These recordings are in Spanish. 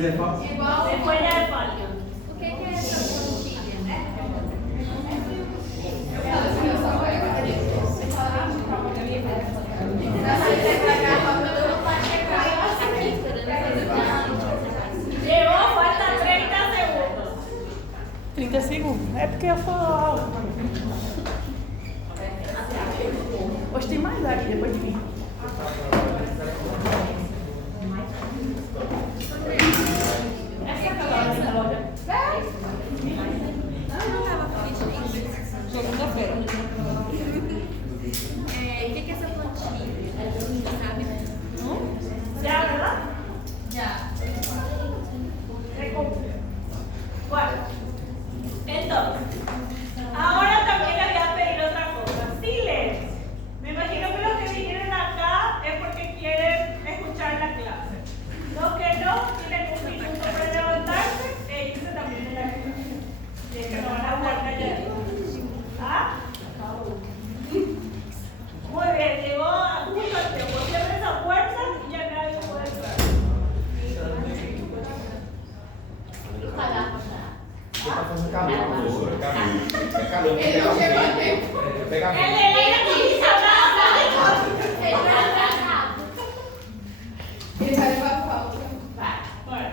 Depois é falso? Depois é falso. O que é essa pontinha, né? Chegou, falta 30 segundos. 30 segundos. É porque eu falo. Hoje tem mais aqui depois de mim. Segunda-feira. O que é essa pontinha? Sabe? ¿Ya, verdad? Já. Bueno, entonces, ahora también les voy a pedir otra cosa. Silencio. Me imagino que los que vinieron acá es porque quieren escuchar la clase. Los que no, tienen un minuto para levantarse e irse también de la clase. Y es que no van a jugar calladitos. ¿Ah? Muy bien, llegó justo al tiempo. Cierra esa puerta y ya nadie puede entrar. Você tá fazendo calor, professora. Calor. É calor. Pega a El de aire acondicionado. Bueno,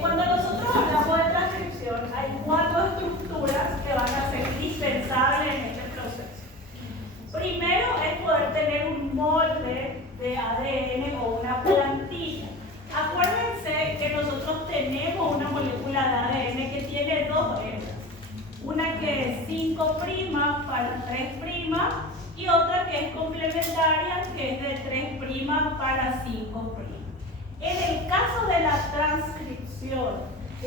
cuando nosotros hablamos de transcripción, hay 4 estructuras que van a ser indispensables en este proceso. Primero es poder tener un molde de ADN o una plantilla. Acuérdense que nosotros tenemos una molécula de ADN que tiene 2 hebras. Una que es 5' para 3' y otra que es complementaria, que es de 3' para 5'. En el caso de la transcripción,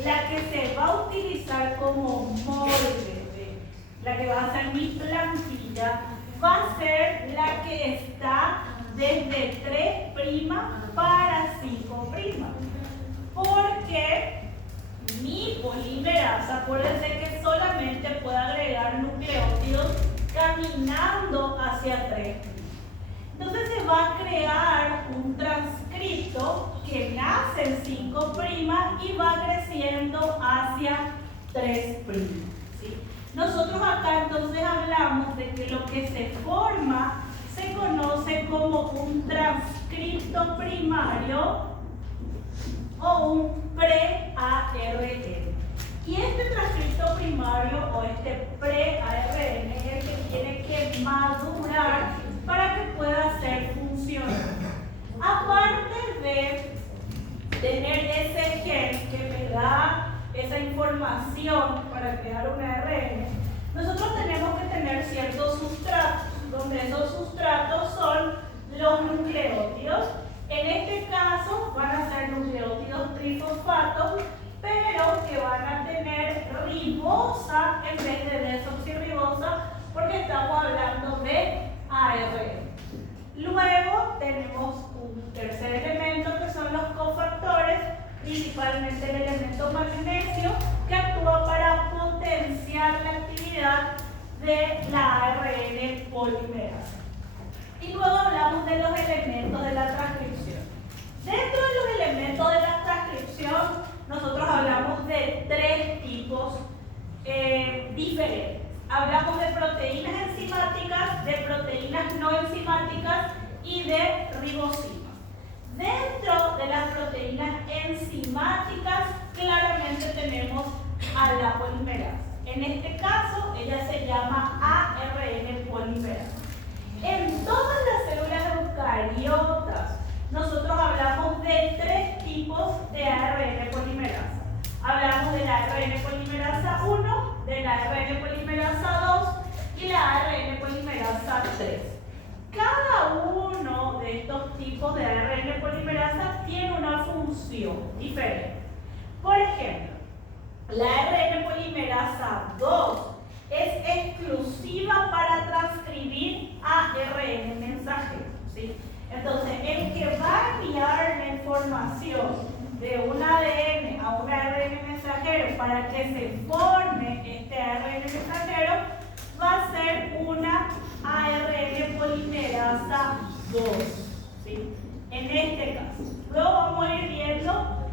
la que se va a utilizar como molde, la que va a ser mi plantilla, va a ser la que está desde 3' para 5'. Porque mi polimerasa, acuérdense que solamente puede agregar nucleótidos caminando hacia 3'. Entonces se va a crear un transcripto que nace en 5' y va creciendo hacia 3'. ¿Sí? Nosotros acá entonces hablamos de que lo que se forma se conoce como un transcripto primario o un pre-ARN. Y este transcripto primario o este pre-ARN es el que tiene que madurar para que pueda ser funcional. Aparte de tener ese gen que me da esa información para crear un ARN, nosotros tenemos que tener ciertos sustratos, donde esos sustratos son los nucleótidos. En este caso van a ser nucleótidos trifosfatos, pero que van a tener ribosa en vez de desoxirribosa, porque estamos hablando de ARN. Luego tenemos un tercer elemento que son los cofactores, principalmente el elemento magnesio, que actúa para potenciar la actividad de la ARN polimerasa. Y luego hablamos de los elementos de la transcripción. Dentro de los elementos de la transcripción, nosotros hablamos de 3 tipos diferentes. Hablamos de proteínas enzimáticas, de proteínas no enzimáticas y de ribosimas. Dentro de las proteínas enzimáticas, claramente tenemos a la polimerasa. En este caso, ella se llama ARN polimerasa. En todas las células eucariotas, nosotros hablamos de 3 tipos de ARN polimerasa. Hablamos de la ARN polimerasa 1, de la ARN polimerasa 2 y la ARN polimerasa 3. Cada uno de estos tipos de ARN polimerasa tiene una función diferente. Por ejemplo, la ARN polimerasa 2 es exclusiva para transcribir ARN mensajero, ¿sí? Entonces, el que va a enviar la información de un ADN a un ARN mensajero para que se forme este ARN mensajero va a ser una ARN polimerasa 2, ¿sí? En este caso. Luego vamos a ir viendo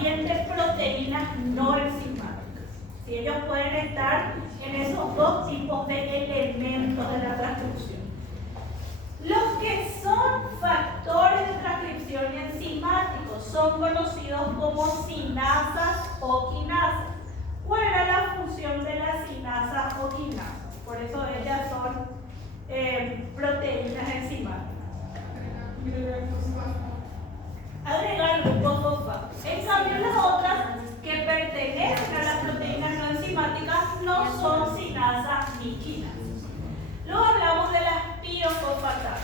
también de proteínas no enzimáticas. ¿Sí? Ellos pueden estar en esos dos tipos de elementos de la transcripción. Los que son factores de transcripción enzimáticos son conocidos como sinasas o quinasas. ¿Cuál era la función de las sinasas o quinasas? Por eso ellas son proteínas enzimáticas. Agregar grupos fosfato. En cambio, las otras que pertenecen a las proteínas no enzimáticas no son sinasas ni quinasas. Luego hablamos de las pirofosfatasas.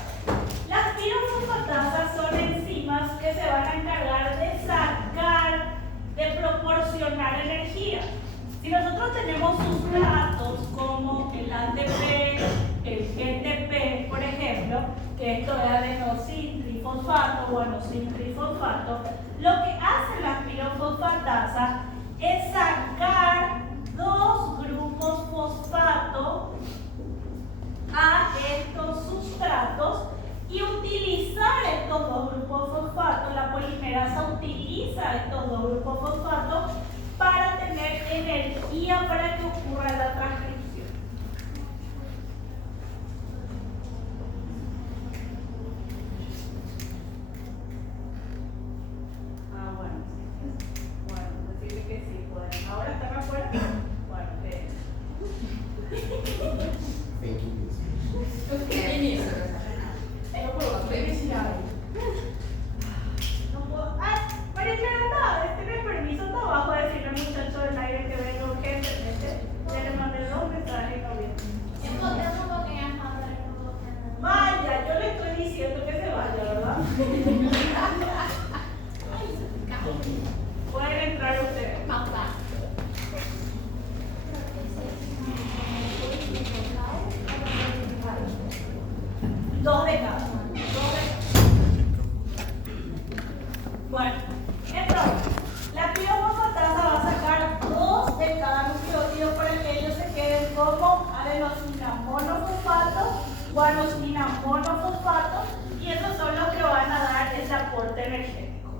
Las pirofosfatasas son enzimas que se van a encargar de sacar, de proporcionar energía. Si nosotros tenemos sustratos como el ATP, el GTP, por ejemplo, que esto es adenosin trifosfato o adenosín trifosfato, lo que hacen las pirofosfatasas es sacar dos grupos fosfato a estos sustratos y utilizar estos dos grupos fosfato. La polimerasa utiliza estos dos grupos fosfato para tener energía para que ocurra la transcripción. Bueno, decirle que sí pueden. ¿Ahora están afuera? Bueno, no puedo. María Clara, tenés permiso, no bajo a decirle al muchacho del aire que venga urgentemente. Ya le mandé 2 mensajes, no viene. Vaya, yo le estoy diciendo que se vaya, ¿verdad? Pueden entrar ustedes. 2 de cada. Bueno, entonces, la pirofosfatasa va a sacar 2 de cada nucleótido para que ellos se queden como adenosina monofosfato o adenosina monofosfato, y esos son los que van a dar ese aporte energético.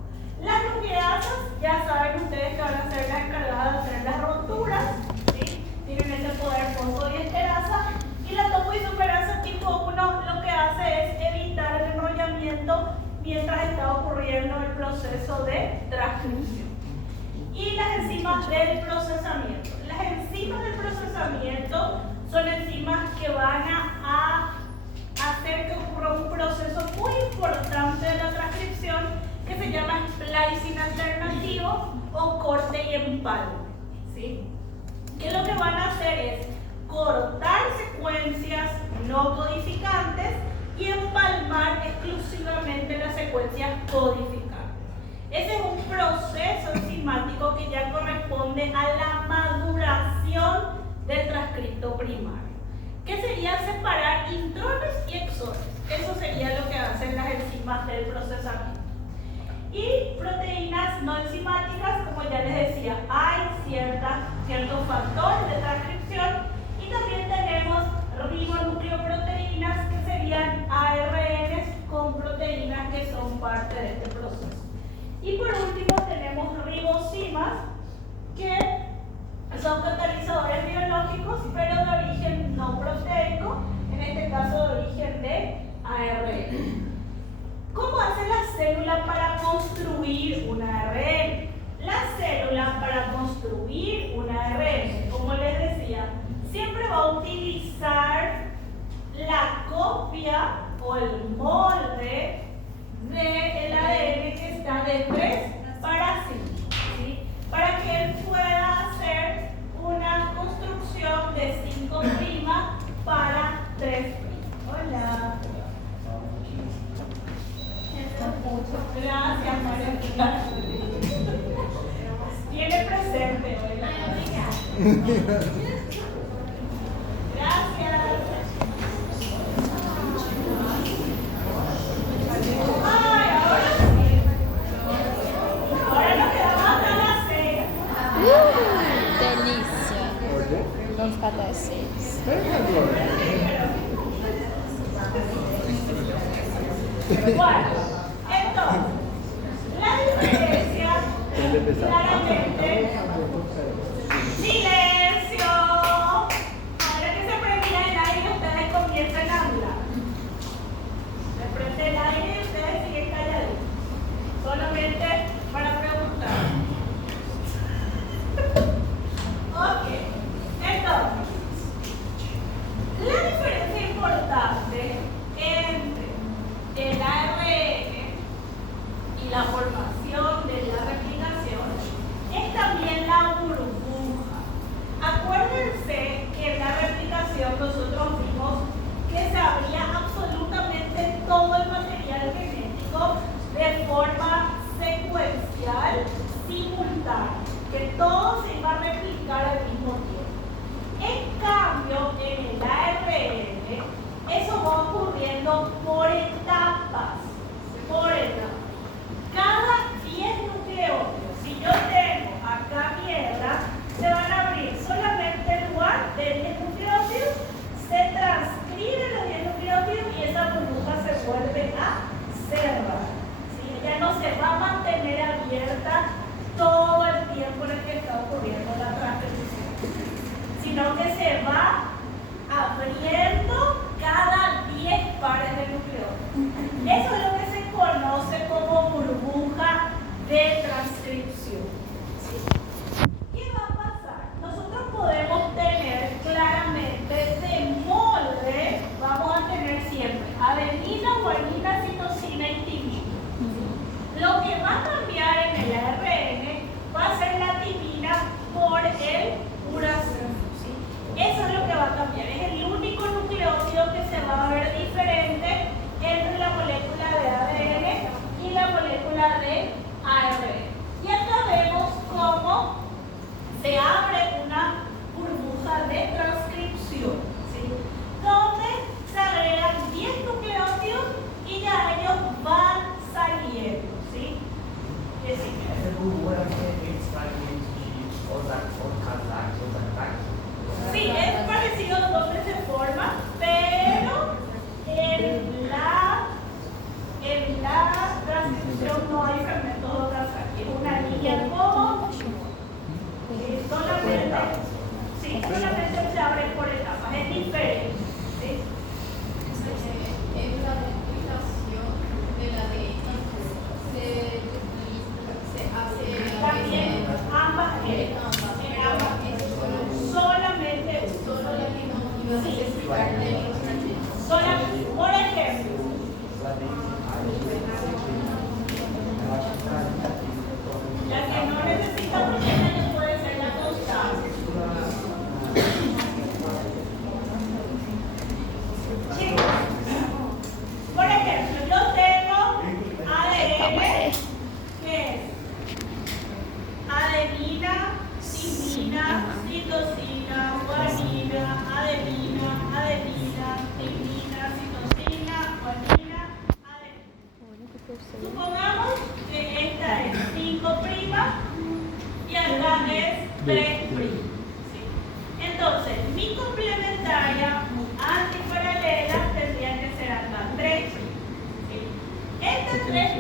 Las nucleasas, ya saben ustedes que van a ser las encargadas de hacer las rupturas, ¿sí? Tienen ese poder fosfodiesterasa, y la topoisomerasa tipo 1 lo que hace es evitar el enrollamiento mientras está ocurriendo el proceso de transcripción. Y las enzimas del procesamiento. Las enzimas del procesamiento son enzimas que van a hacer que ocurra un proceso muy importante de la transcripción que se llama splicing alternativo o corte y empalme, ¿sí? Que lo que van a hacer es cortar secuencias no codificantes y empalmar exclusivamente las secuencias codificantes. Ese es un proceso enzimático que ya corresponde a la maduración del transcripto primario, que sería separar intrones y exones. Eso sería lo que hacen las enzimas del procesamiento. Y proteínas no enzimáticas, como ya les decía, hay ciertos factores de transcripción, y también tenemos ribonucleoproteínas, que serían ARNs con proteínas que son parte de este proceso. Y por último tenemos ribosimas, que son catalizadores biológicos, pero de origen no proteico, en este caso de origen de ARN. ¿Cómo hace la célula para construir un ARN? La célula para construir un ARN, como les decía, siempre va a utilizar la copia o el molde del ADN que está de 3 para 5, ¿sí? Para que él pueda hacer una construcción de 5' para 3'. Hola. Gracias, María. Tiene presente hoy. Gracias. Ay, ahora sí. Ahora nos quedamos hasta la cena. Delícia. Vamos ficar até 6. Bueno, entonces, la diferencia,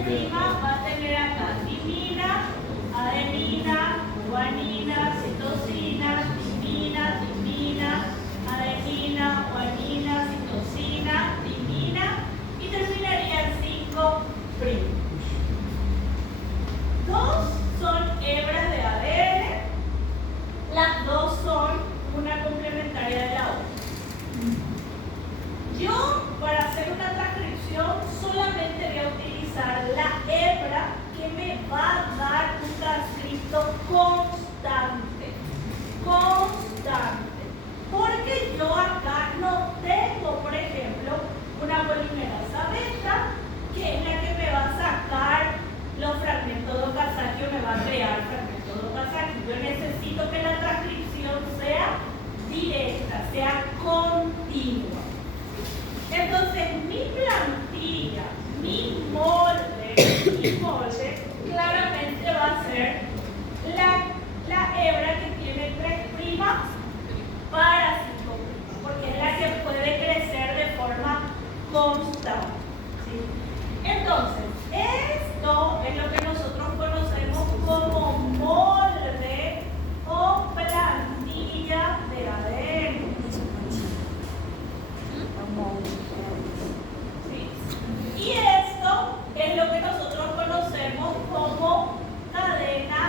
va a tener acá timina, adenina, guanina, citosina, timina, adenina, guanina, citosina, timina y terminaría en 5'. Dos son hebras de ADN, las dos son una complementaria de la otra. Yo, para hacer una transcripción, solamente voy a utilizar la hebra que me va a dar un transcripto constante. Porque yo acá no tengo, por ejemplo, una polimerasa beta, que es la que me va a sacar los fragmentos de Okazaki o me va a crear fragmentos de Okazaki. Yo necesito que la transcripción sea directa, sea continua. Entonces, mi plantilla, mi molde, claramente va a ser la hebra que tiene 3' para 5', porque es la que puede crecer de forma constante. ¿Sí? Entonces, esto es lo que nosotros conocemos como molde o plantilla de ADN. ¿Sí? Y esto es lo que nosotros conocemos como cadena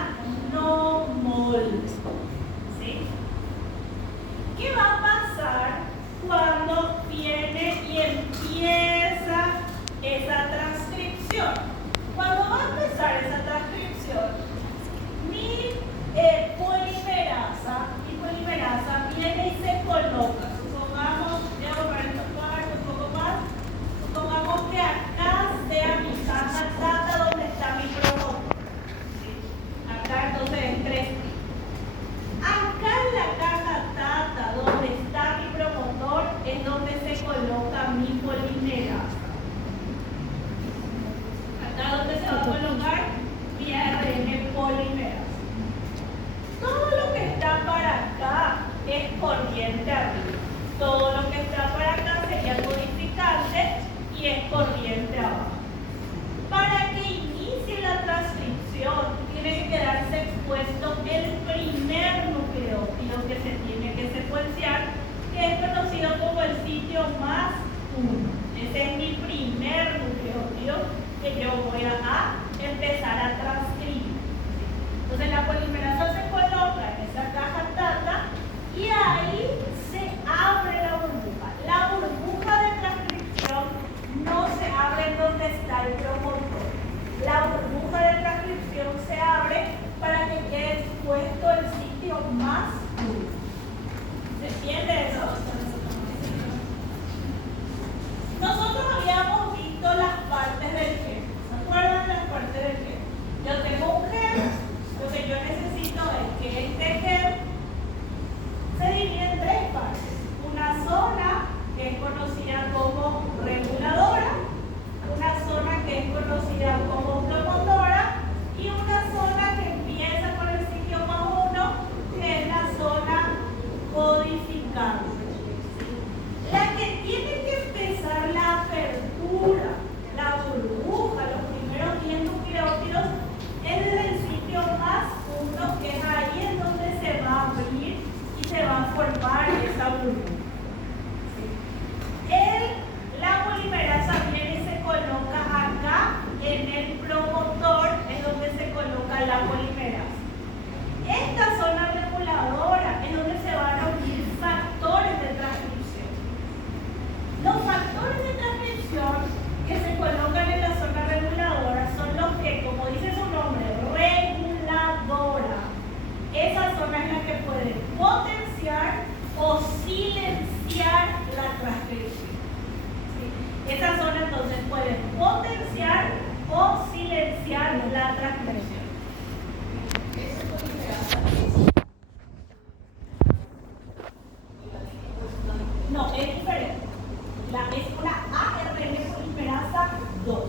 no molde. ¿Sí? ¿Qué va a pasar cuando viene y empieza esa transcripción? Cuando va a empezar esa transcripción, mi polimerasa viene y se coloca. Supongamos, voy a borrar esta parte un poco más. Supongamos que acá sea mi caja data donde está mi promotor. ¿Sí? Acá entonces es 3'. Acá en la caja data donde está mi promotor es donde se coloca mi polimerasa. Acá donde se va a colocar mi ARN polimerasa. Todo lo que está para acá es corriente arriba. Todo lo que está para acá sería codificante y es corriente abajo. Para que inicie la transcripción, tiene que quedarse expuesto el primer nucleótido que se tiene que secuenciar, que es conocido como el sitio más 1. Ese es mi primer nucleótido que yo voy a empezar a transcribir. Entonces la polimerasa se coloca en esa caja data y ahí se abre la burbuja. La burbuja de transcripción no se abre donde está el promotor. La burbuja de transcripción se abre para que quede expuesto el sitio más 1. ¿Se entiende eso? Nosotros habíamos visto las partes del gen. ¿Se acuerdan las partes del gen? Yo tengo un gen. Lo que yo necesito es que este gen se divide en 3 partes. Una zona que es conocida como reguladora, una zona que es conocida como promotora y una zona que empieza con el sitio más 1, que es la zona codificante. La que tiene que empezar la apertura, la burbuja, los primeros 10 nucleótidos, es desde el sitio más 1, que es ahí en donde se va a abrir y se va a formar esa burbuja. La polimerasa viene y se coloca acá en el promotor, es donde se coloca la polimerasa. Esta zona reguladora es donde se van a unir factores de transcripción. Los factores de transcripción que se colocan en la zona reguladora son los que, como dice su nombre, reguladora. Esa zona es la que puede potenciar o silenciar la transcripción. ¿Sí? Esa zona entonces puede potenciar o silenciar la transcripción. No, es diferente. Es una ARN polimerasa 2.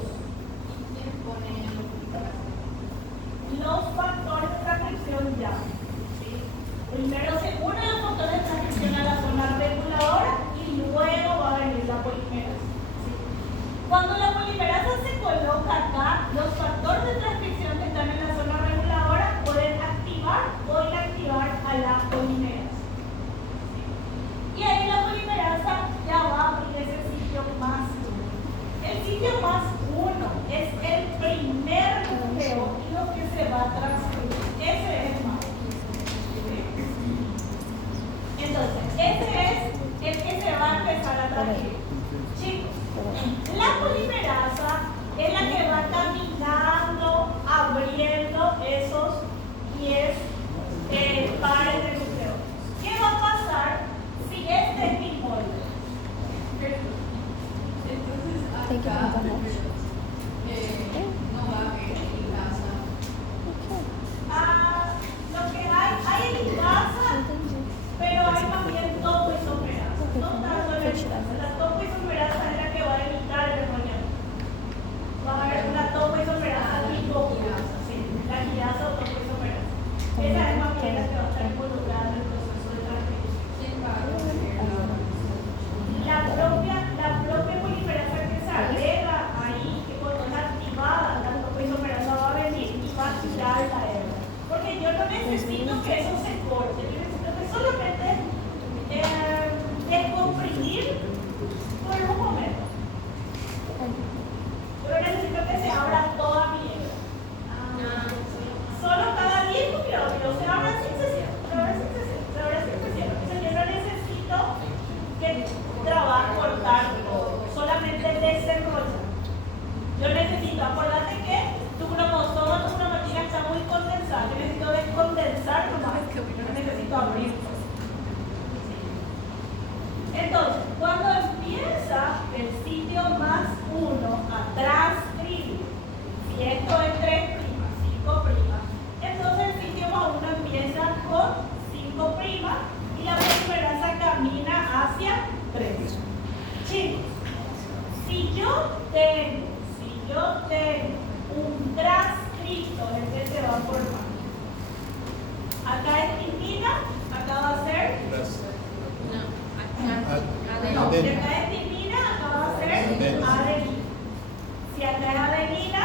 Los factores de transcripción ya. ¿Sí? Primero se unen los factores de transcripción a la zona reguladora y luego va a venir la polimerasa. ¿Sí? Cuando la polimerasa se coloca acá, los factores de transcripción que están en la zona reguladora pueden activar o inactivar a la polimerasa. Y ahí la polimerasa ya va a abrir ese sitio más 1. El sitio más 1 es el primer núcleo y lo que se va a transcribir. Ese es el más. Entonces, ese es el que se va a empezar a transcribir. Chicos, la polimerasa es la que va caminando, abriendo esos 10 pares de núcleos. ¿Qué va a pasar si este es mi molde? Tem que botar mais. no va a haber lipasa. Lo que hay lipasa, pero hay también topoisomerasa. No tanto la lipasa. La topoisomerasa es la que va a evitar el hermaniano. Va a haber una topoisomerasa lipoquirasa, sí, la quirasa o topoisomerasa. Esa es más bien la que va a estar involucrada en el proceso de transcripción. La propia polimerasa que se agrega ahí, que cuando es activada, la topoisomerasa va a venir y va a tirar la hebra. Porque yo no necesito que eso se corte, yo necesito que solamente descomprimir por un momento. Pero necesito que se abra toda mi hebra. Solo cada 10 núcleos se abra sin cesión. Entonces yo no necesito que trabajar, cortar todo, solamente desenrollar. Yo necesito, acordate que tu cromatina está muy condensada. Yo necesito descondensar nomás. No necesito abrir. Entonces, cuando empieza el sitio más 1 a transcribir, si esto es 3', 5', entonces el sitio más 1 empieza con 5' y la polimerasa camina hacia 3. Chicos, si yo tengo un transcripto en el que se va a formar, acá es timina, acá va a ser no, si acá es timina, acá va a ser adenina. Si acá es adenina,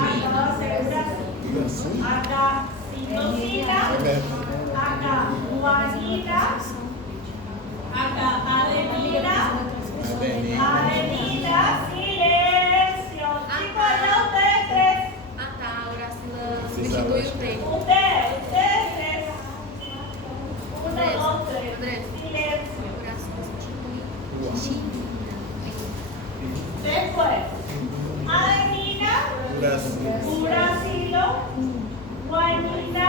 acá va a ser uracil. Acá citosina, acá guanina, acá adenina, silencio. Chicos, ya ustedes tres. Ahora substituye o 3. Ustedes tres. 1, 2, 3. Silencio. Después, adenina, uracilo, guanina,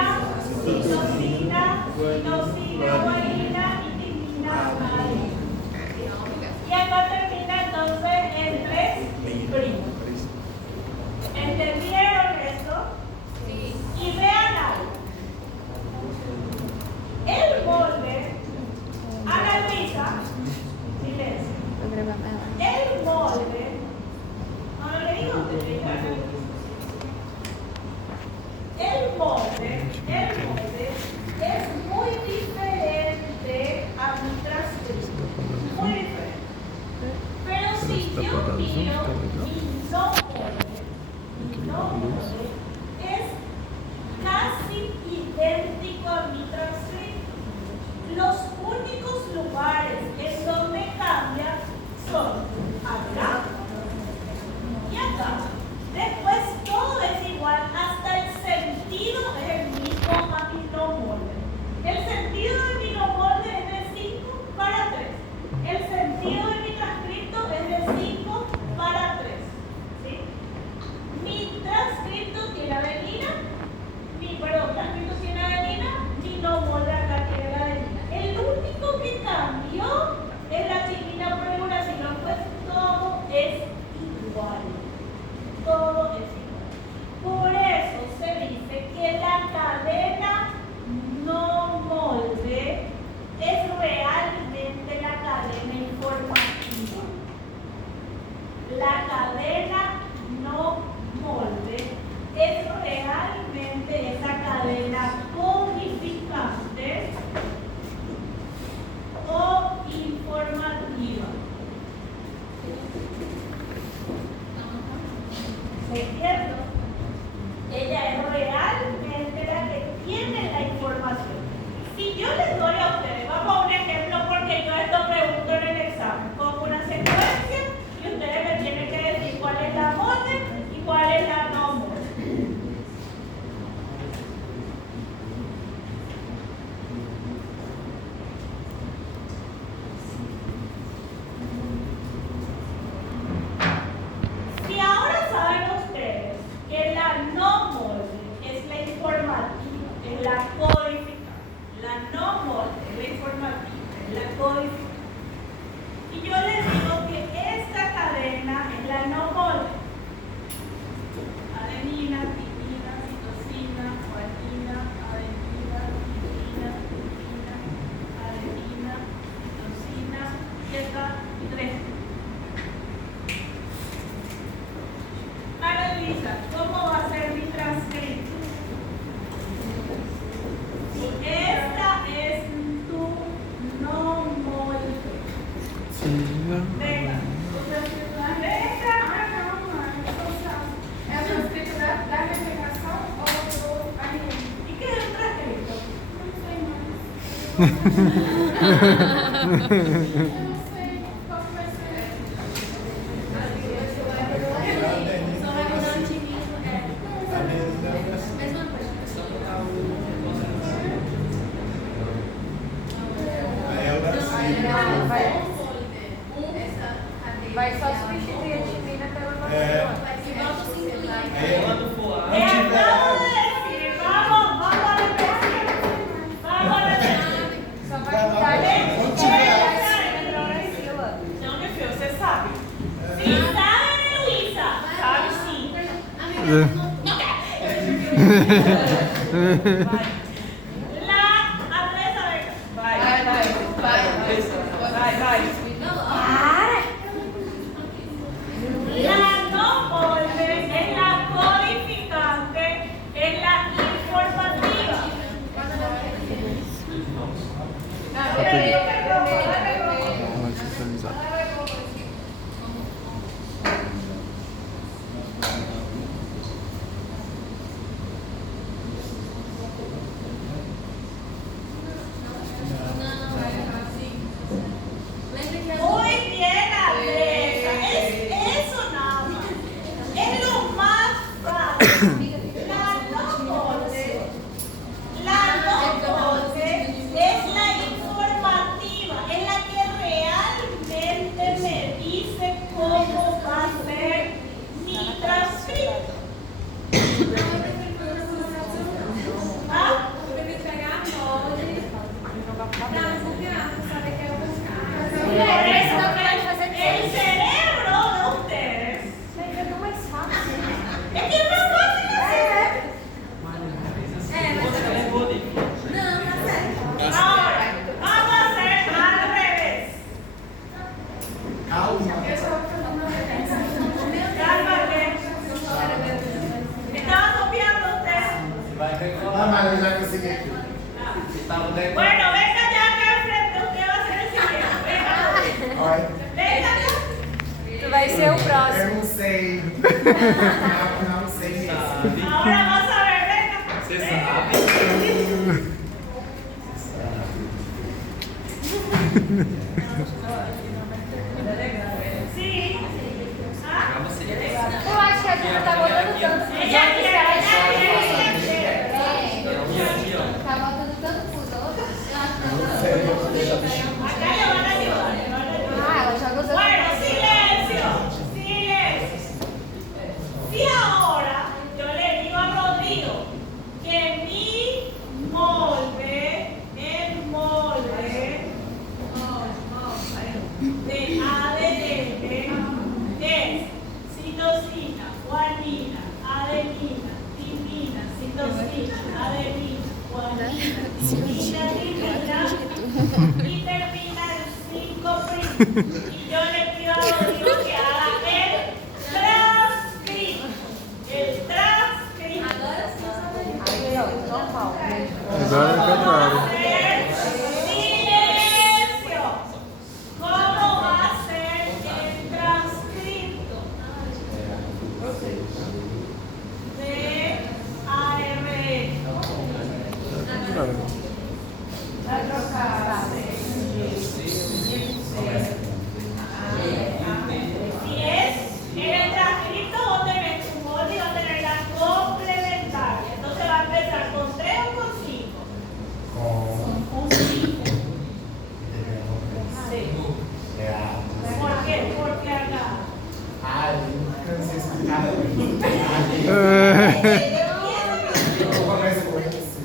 citosina, guanina y timina, adenina. Y acá termina entonces en 3'. ¿Entendieron esto? Sí. Y vean algo. El molde, Ana Luisa, silencio. Programa ela. El molde, no le digo que te diga. El molde es muy diferente a mi transcripto. Muy diferente. Pero si yo miro mi no molde es casi idéntico a mi transcripto. Los únicos lugares en donde cambia son acá y acá. Después todo es igual, hasta el sentido es el mismo a mi no molde. El sentido de mi no molde es de 5 para 3. El sentido de mi transcripto es de 5 para 3. ¿Sí? Mi transcripto tiene adenina, transcripto tiene adenina, mi no molde acá tiene la adenina. El único que cambió es la timina por el uracilo, pues todo ¿entiendo? Ella es realmente la que tiene la información. Si yo les doy a ustedes, vamos a un ejemplo porque yo esto pregunto en el examen, pongo una secuencia y ustedes me tienen que decir cuál es la mode y cuál es la no mode. Si ahora saben ustedes que la no molde es la informativa, es la codificada, la no molde es la informativa, es la codificada. Y yo les digo que esta cadena es la no molde. Adenina, timina, citosina, guanina, adenina, timina, timina, adenina, citosina, y esta 3. Ahora, Luisa, ¿cómo va a ser mi transcrito? Si esta es tu no molde. Venga, venga, É o transcrito da replicação ou do anime? ¿y qué es un transcrito? Eu não sei qual que vai ser. Só vai mudar o otimismo. Mesma coisa. Vai só substituir a timina pela vacina. E vamos simplificar. Acabo de decir, vamos a repetir. Vamos a repetir. Só vai mudar Não, meu filho, você sabe. Se sabe, né, Luísa? Sabe sim. La, Andrés, a ver. La no molde es la codificante, es la informativa. Muy bien, Andresa. Es eso nada más. Es lo más fácil. La no molde es la informativa, es la que realmente me dice cómo va a ser mi transcrito. ¿Ah? Por eso que el cerebro de ustedes es que es más fácil hacer. Ahora, vamos a hacer al revés. Cálmate. ¿Estaba copiando usted? Bueno, venga ya acá al frente. Usted va a ser el siguiente. Venga. Venga acá. Tu vai ser o próximo. Eu não sei. Não sei mesmo. Ahora vamos a ver. Venga. Venga. Sí. ¿Ah? Eu acho que a Duda tá botando tanto. Ella quiere. Tá voltando tanto pros outros. Eu acho que Acá le van a ayudar. Le van a ayudar. Ah, ela joga os outros. Bueno, silencio. Silencio. Si ahora yo le digo a Rodrigo que mi molde, el molde de ADN es citosina, guanina, adenina, timina, citosina, adenina, guanina, timina, y termina en 5'. Y yo le pido a Rodrigo que haga el transcrito. El transcrito. Aí, ó, normal. Agora é o contrário. Silencio. ¿Cómo va a ser el transcrito? Eu começo com esse.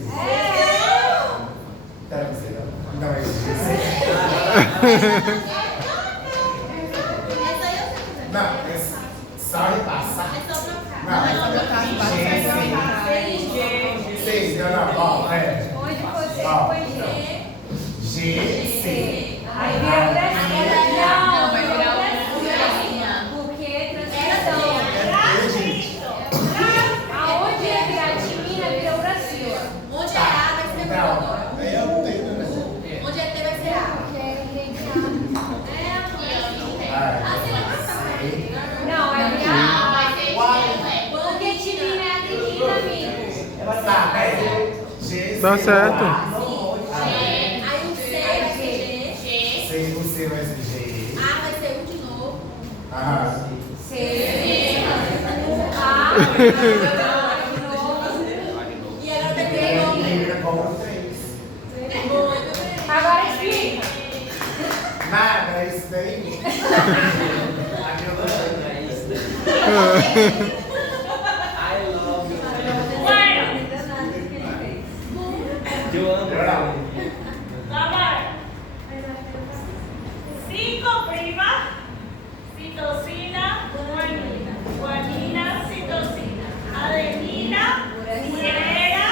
Terceiro. Não, é esse. Não, é sai e passa. Não, é só trocar. Sim, não, ó, é. Onde você Ó. foi G. G, C. Aí vira Brasil. Não, vai virar o porque transcrição. Aonde é Giratimina vira o Brasil. Onde é A vai ser Não, agora. aí eu não tenho também. Onde é T vai ser A. Não, é virar. Porque timina é adenina, amigo. Tá, peraí. G, Tá C, certo. Aí o C vai ser G. C, o C vai ser G. A vai ser de novo. Aham. C. A. E agora vai E ter aí, nome. termina com 3. Agora explica. Nada, é isso daí. La mar. 5' citosina, guanina. Guanina, citosina. Adenina, urea.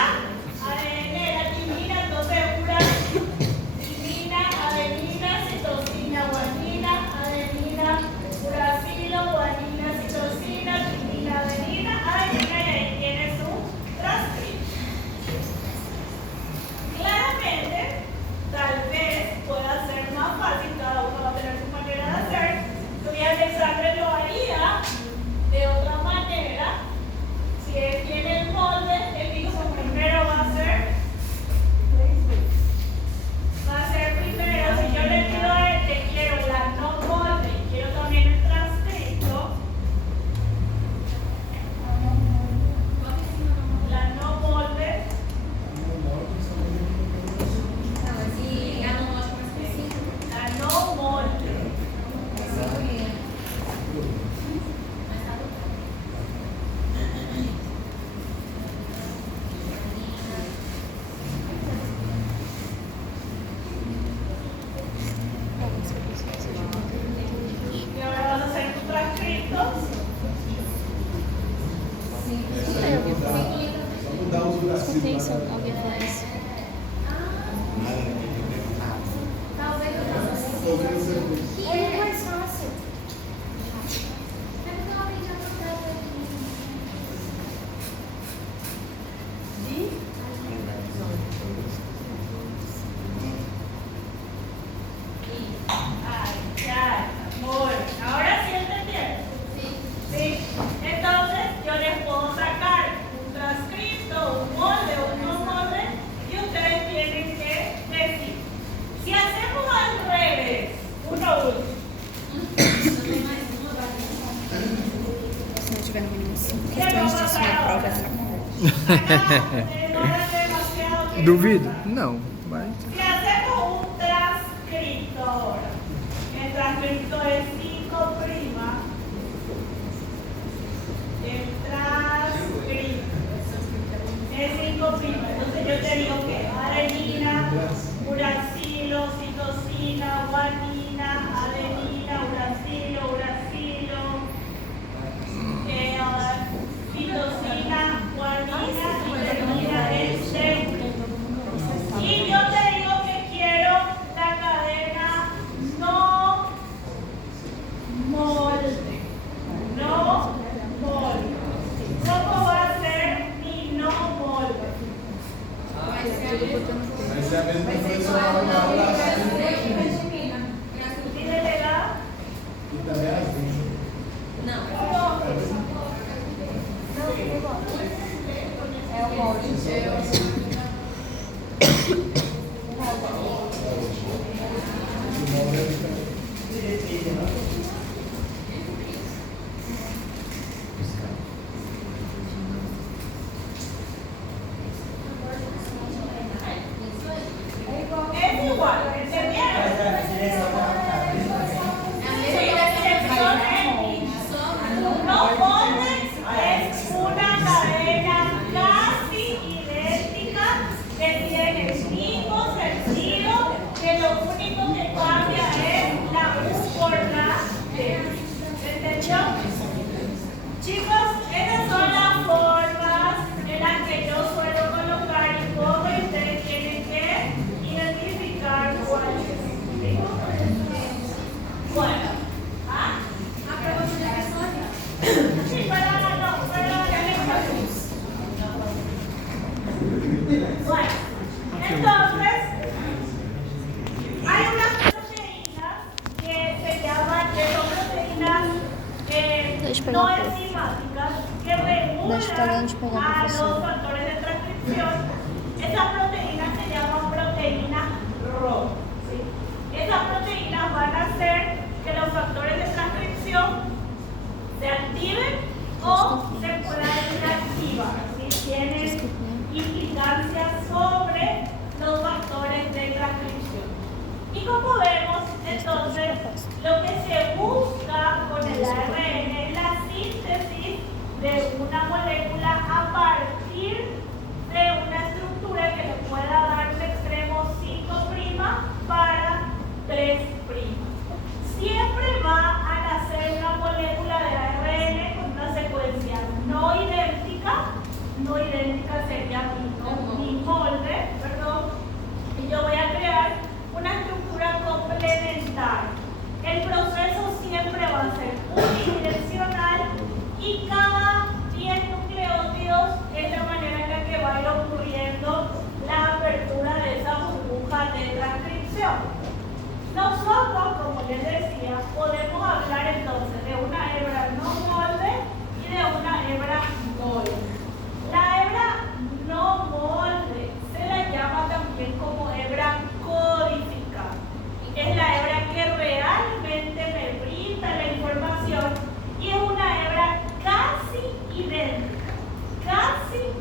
Adenina, timina, entonces timina, adenina, citosina, guanina. Adenina, uracilo, guanina, citosina, timina, adenina. Adenina, y ahí tiene su transcripto. Claramente, tal vez pueda ser más fácil, cada uno va a tener su manera de hacer. Yo Alexandre lo haría de otra manera. Si él tiene el molde, el dijo primero va a ser primero. Si yo le pido a él que quiero la no molde y quiero también el transcrito, la no molde. La no molde. Y ahora vas a hacer tus transcritos. Escutei isso, alguém falando isso. É mais fácil. Ay, ya, amor. Ahora sí entendieron. Sí. Entonces yo les puedo sacar un transcrito, un molde o un no molde y ustedes tienen que decir. Si hacemos al revés, uno último. Se eu tiver no mínimo 5 ¿Qué va a questões disso pasar na prova, ahora? essa Demora demasiado tiempo. Duvido? Não, mas. Si hacemos un transcrito ahora, el transcrito es 5'. El transcrito es 5'. Entonces yo te digo que adenina, uracilo, citosina, guanina, adenina, uracilo, citosina, guanina, adenina, y yo te digo que quiero la cadena no Deixa eu pegar no o post. enzimáticas que Deixa eu pegar regulan onde pegar a a los professora. factores de transcripción. Esas proteínas se llaman proteínas ROT. ¿Sí? Esas proteínas van a hacer que los factores de transcripción se activen o se puedan inactivar. ¿Sí? Tienen implicancias sobre los factores de transcripción. Y como vemos, entonces, lo que se busca con el ARN es la síntesis de una molécula a partir de una estructura que le pueda dar un extremo 5' para 3'. Siempre va a nacer una molécula de ARN con una secuencia no idéntica sería mi molde, perdón, y yo voy a crear una estructura complementaria. El proceso siempre va a ser unidireccional y cada 10 nucleótidos es la manera en la que va a ir ocurriendo la apertura de esa burbuja de transcripción. Nosotros, como les decía, podemos hablar entonces de una hebra no molde y de una hebra molde. La hebra no molde se la llama también como hebra codificada. Es la hebra que realmente me brinda la información y es una hebra casi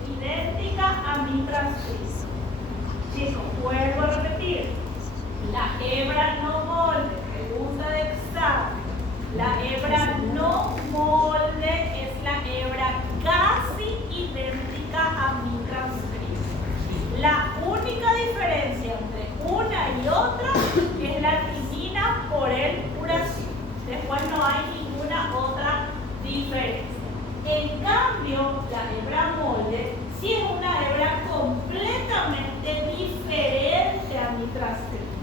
idéntica a mi transcripción. Chicos, vuelvo a repetir. La hebra no molde, pregunta de examen. La hebra no molde es la hebra casi idéntica a mi transcripción. La única diferencia entre una y otra es la timina por el uracilo. Después no hay ninguna otra diferencia. En cambio, la hebra molde sí es una hebra completamente diferente a mi transcripción.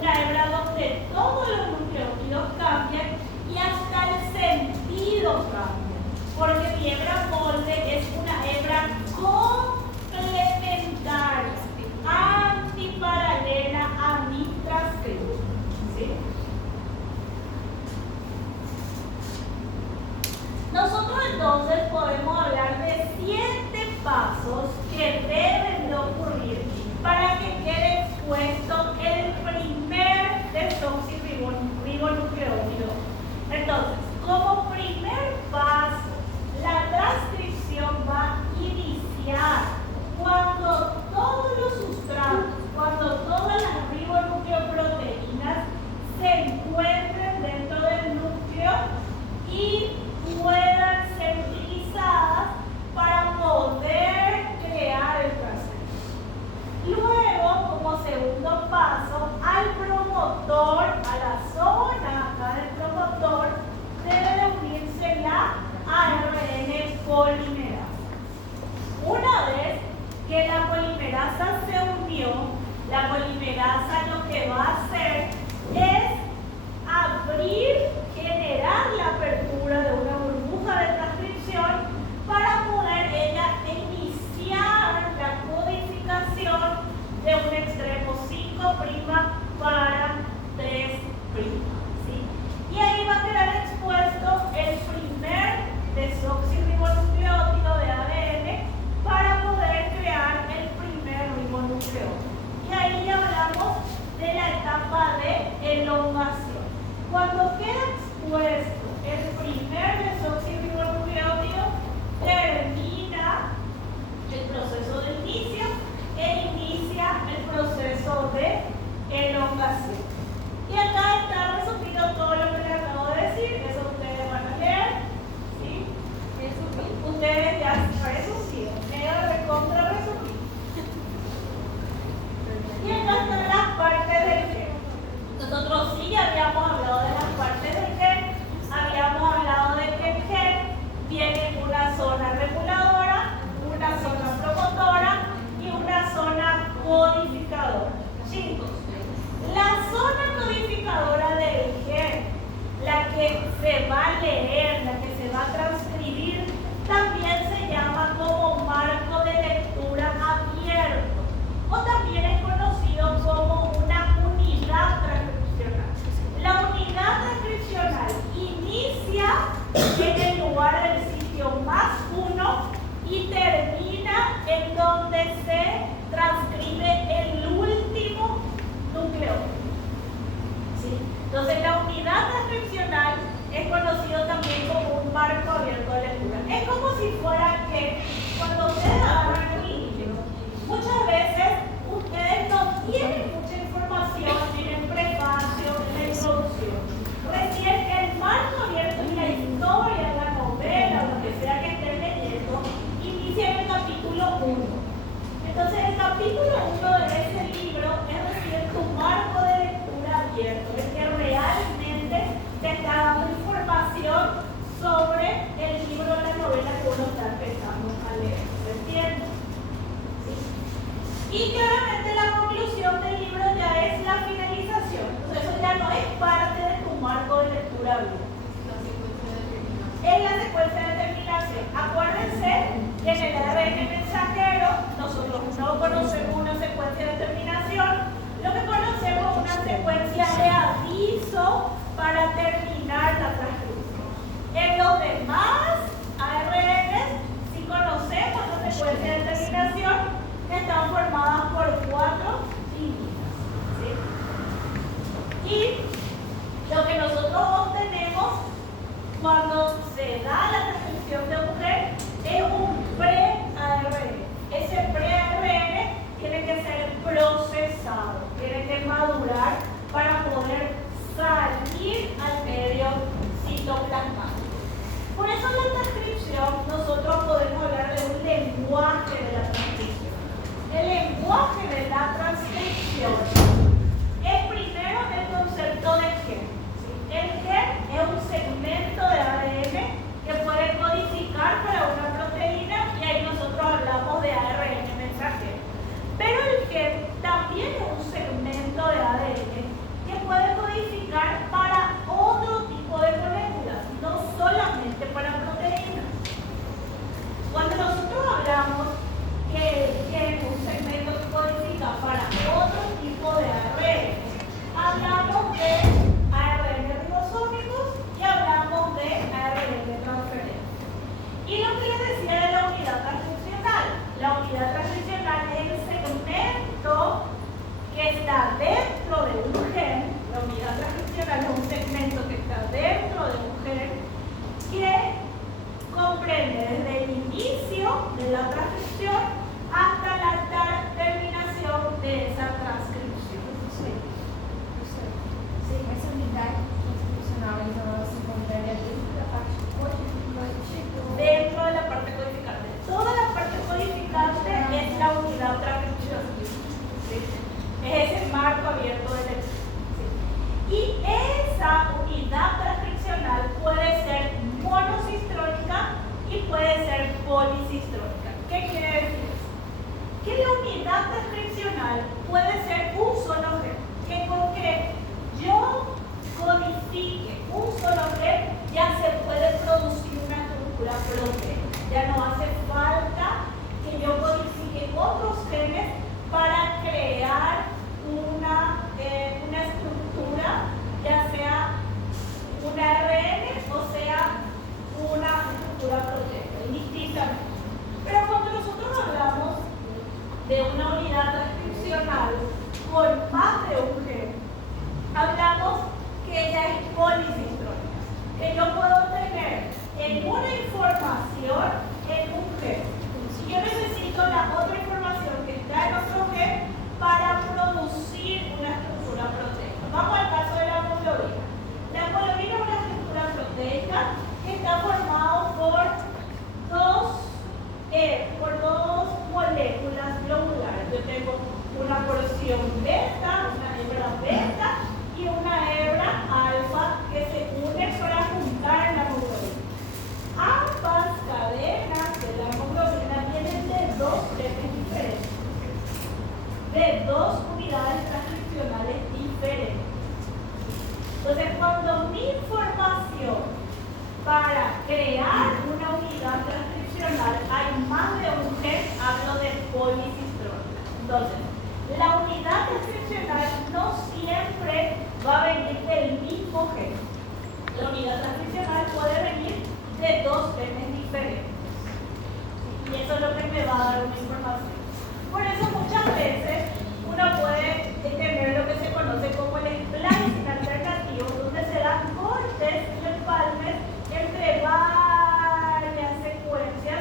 Una hebra donde todos los nucleótidos cambian y hasta el sentido cambia. Porque mi hebra molde es una hebra complementaria, antiparalela a mi transcripción. ¿Sí? Nosotros entonces podemos hablar de 7 pasos que deben de ocurrir para que quede expuesto el primer desoxirribonucleótido. Entonces, como primer paso, la transcripción va a iniciar cuando todos los sustratos, cuando todas las ribonucleoproteínas se encuentren dentro del núcleo y puedan ser utilizadas para poder crear el transcriptor. Luego, como segundo paso, al promotor, a la zona acá del promotor, debe de unirse la ARN polimerasa. Una vez que la polimerasa se unió, la polimerasa lo que va a hacer es generar la apertura de una burbuja de transcripción para poder ella iniciar la codificación de un extremo 5' para 3'. ¿Sí? Y ahí va a quedar expuesto el primer desoxirribonucleótido de ADN para poder crear el primer ribonucleótido. Y ahí ya hablamos de la etapa de elongación. Cuando queda expuesto el primer desoxirribonucleótido, termina el proceso de inicio e inicia el proceso de elongación. Y acá está resumido todo lo que les acabo de decir, eso ustedes van a leer. ¿Sí? Ustedes ya han resumido, recontra resumido. Y acá están las partes del gen. Nosotros sí ya habíamos hablado de las partes del gen, habíamos hablado de que el gen tiene una zona reguladora, una zona promotora y una zona codificadora. Chicos, la zona si fuera que cuando ustedes agarran un libro, muchas veces ustedes no tienen mucha información en el prefacio, en la introducción. Recién el marco abierto en la historia, en la novela, o lo que sea que estén leyendo, inicia en el capítulo 1. Entonces el capítulo 1 de ese libro es recién tu marco de lectura abierto, el que realmente te está dando información sobre el libro o la novela que uno está empezando a leer. ¿Se entiende? ¿Sí? Y claramente la conclusión del libro ya es la finalización. Entonces eso ya no es parte de tu marco de lectura abierto. Es la secuencia de terminación. Acuérdense que en el ARN mensajero nosotros no conocemos una secuencia de terminación, lo que conocemos es una secuencia de aviso para terminar la transcripción. En los demás ARN, si conocemos la secuencia de terminación, están formadas por 4 líneas. ¿Sí? Y lo que nosotros obtenemos cuando se da la transcripción de un gen es un pre-ARN. Ese pre-ARN tiene que ser procesado, tiene que madurar para poder salir al medio citoplasmático. Por eso en la transcripción nosotros podemos hablar de un lenguaje de la transcripción. El lenguaje de la transcripción es primero el concepto de gen. El gen es un segmento de ADN que puede codificar para una proteína y ahí nosotros hablamos de ARN mensajero. Pero el gen también es un segmento de ADN que puede codificar para otro tipo de moléculas, no solamente para proteínas. Cuando nosotros hablamos que el gen es un segmento que codifica para otro tipo de ARN, hablamos de ARN ribosómicos y hablamos de ARN transferente. Y lo que les decía de la unidad transcripcional. La unidad transcripcional es el segmento que está dentro de un gen. La unidad transcripcional es un segmento que está dentro de un gen que comprende desde el inicio de la transcripción hasta la terminación de esa transcripción. Sí. Essa unidade constitucional então, se encontraria dentro da parte codificante. Dentro de la parte codificante. Toda la parte codificante es la unidad transcripcional. ¿Sí? Es ese marco abierto de lectura. ¿Sí? Y esa unidad transcripcional puede ser monocistrónica y puede ser policistrónica. ¿Qué quiere decir eso? Que la unidad transcripcional puede ser un solo gen. Que con que yo codifique un solo gen, ya se puede producir una estructura proteica. Ya no hace falta que yo codifique otros genes para crear una estructura, ya sea un ARN o sea una estructura proteica, indistintamente. Pero cuando nosotros hablamos de una unidad transcripcional con más de un gen, hablamos que ella es policistrónica, que yo puedo tener en una información en un gen. Si yo necesito la otra información que está en otro gen para producir una estructura proteica. Vamos al caso de la hemoglobina. La hemoglobina es una estructura proteica que está formada por dos moléculas globulares. Yo tengo una porción beta, una hebra beta y una hebra alfa que se unen para juntar la hemoglobina. Ambas cadenas de la hemoglobina vienen de dos genes diferentes, de dos unidades transcripcionales diferentes. Entonces, cuando mi información para crear una unidad transcripcional hay más de un gen, hablo de policistrónica. Entonces, la unidad transcripcional no siempre va a venir del mismo gen. La unidad transcripcional puede venir de dos genes diferentes. Y eso es lo que me va a dar una información. Por eso muchas veces uno puede tener lo que se conoce como el splicing alternativo, donde se dan cortes y empalmes entre varias secuencias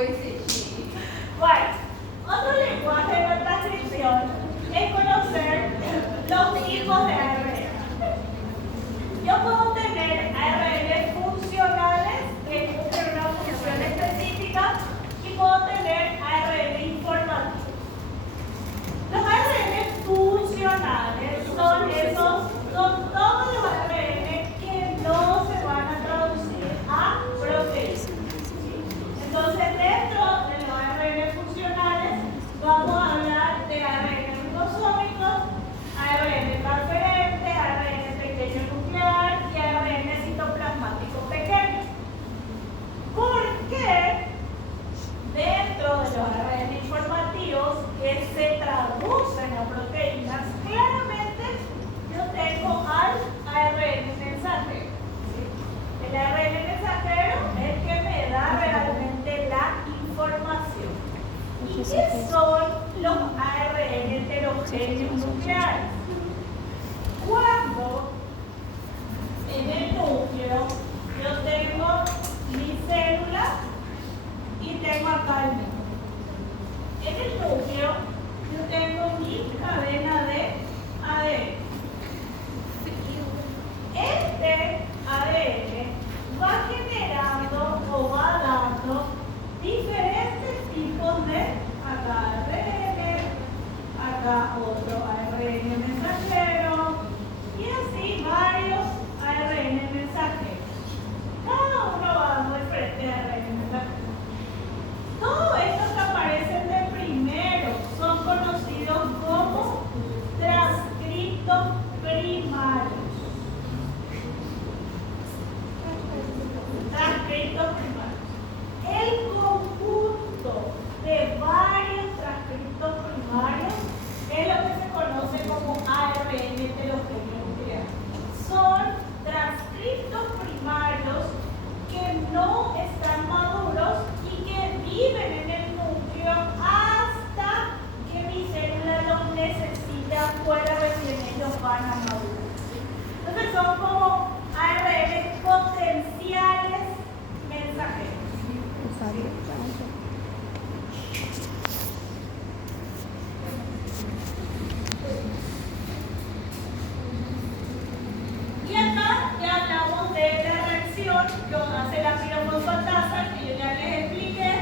ese chiste. Bueno, otro lenguaje de la transcripción es conocer los tipos de ARN. Yo puedo tener ARN funcionales que cumplen una función específica y puedo tener ARN informativos. Los ARN funcionales son todos los ARN que no se van a traducir a proteínas. Entonces, dentro de los ARN funcionales, vamos a hablar de ARN ribosómicos, ARN transferente, ARN pequeño nuclear y ARN citoplasmático pequeño. ¿Por qué dentro de los ARN informativos que se traducen a proteínas, claramente yo tengo al ARN mensajero? El ARN mensajero es el que me da realmente la información. ¿Y qué son los ARN heterogéneos nucleares? Cuando en el núcleo yo tengo mi célula y tengo acá el núcleo. En el núcleo yo tengo mi cadena de ADN. Este ADN va generando o va dando diferentes tipos de acá ARN, acá otro ARN mensajero y así varios ARN mensajeros. Cada uno va dando diferentes ARN mensajeros. Todos estos que aparecen de primero son conocidos como transcriptos primarios. Transcriptos primarios. El conjunto de varios transcriptos primarios es lo que se conoce como ARN heterogéneo nuclear. Son transcriptos primarios que no están maduros y que viven en el núcleo hasta que mi célula los necesita afuera, recién ellos van a madurar. Entonces son como ARN potenciales mensajeros. Y acá ya hablamos de la reacción que hace la pirofosfatasa, que yo ya les expliqué,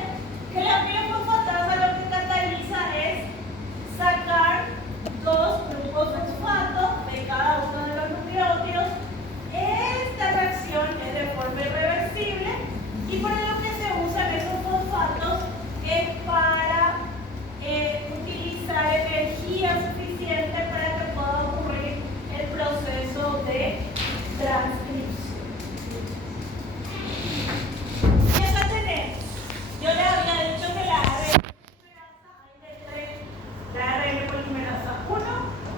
que la pirofosfatasa lo que cataliza es sacar dos grupos fosfatos de cada uno de los nucleótidos. Esta reacción es de forma irreversible y por lo que se usan esos fosfatos es para utilizar energía suficiente para que pueda ocurrir el proceso de transcripción. Y acá tenemos, yo les había dicho que la ARN polimerasa hay de tres: la ARN polimerasa 1,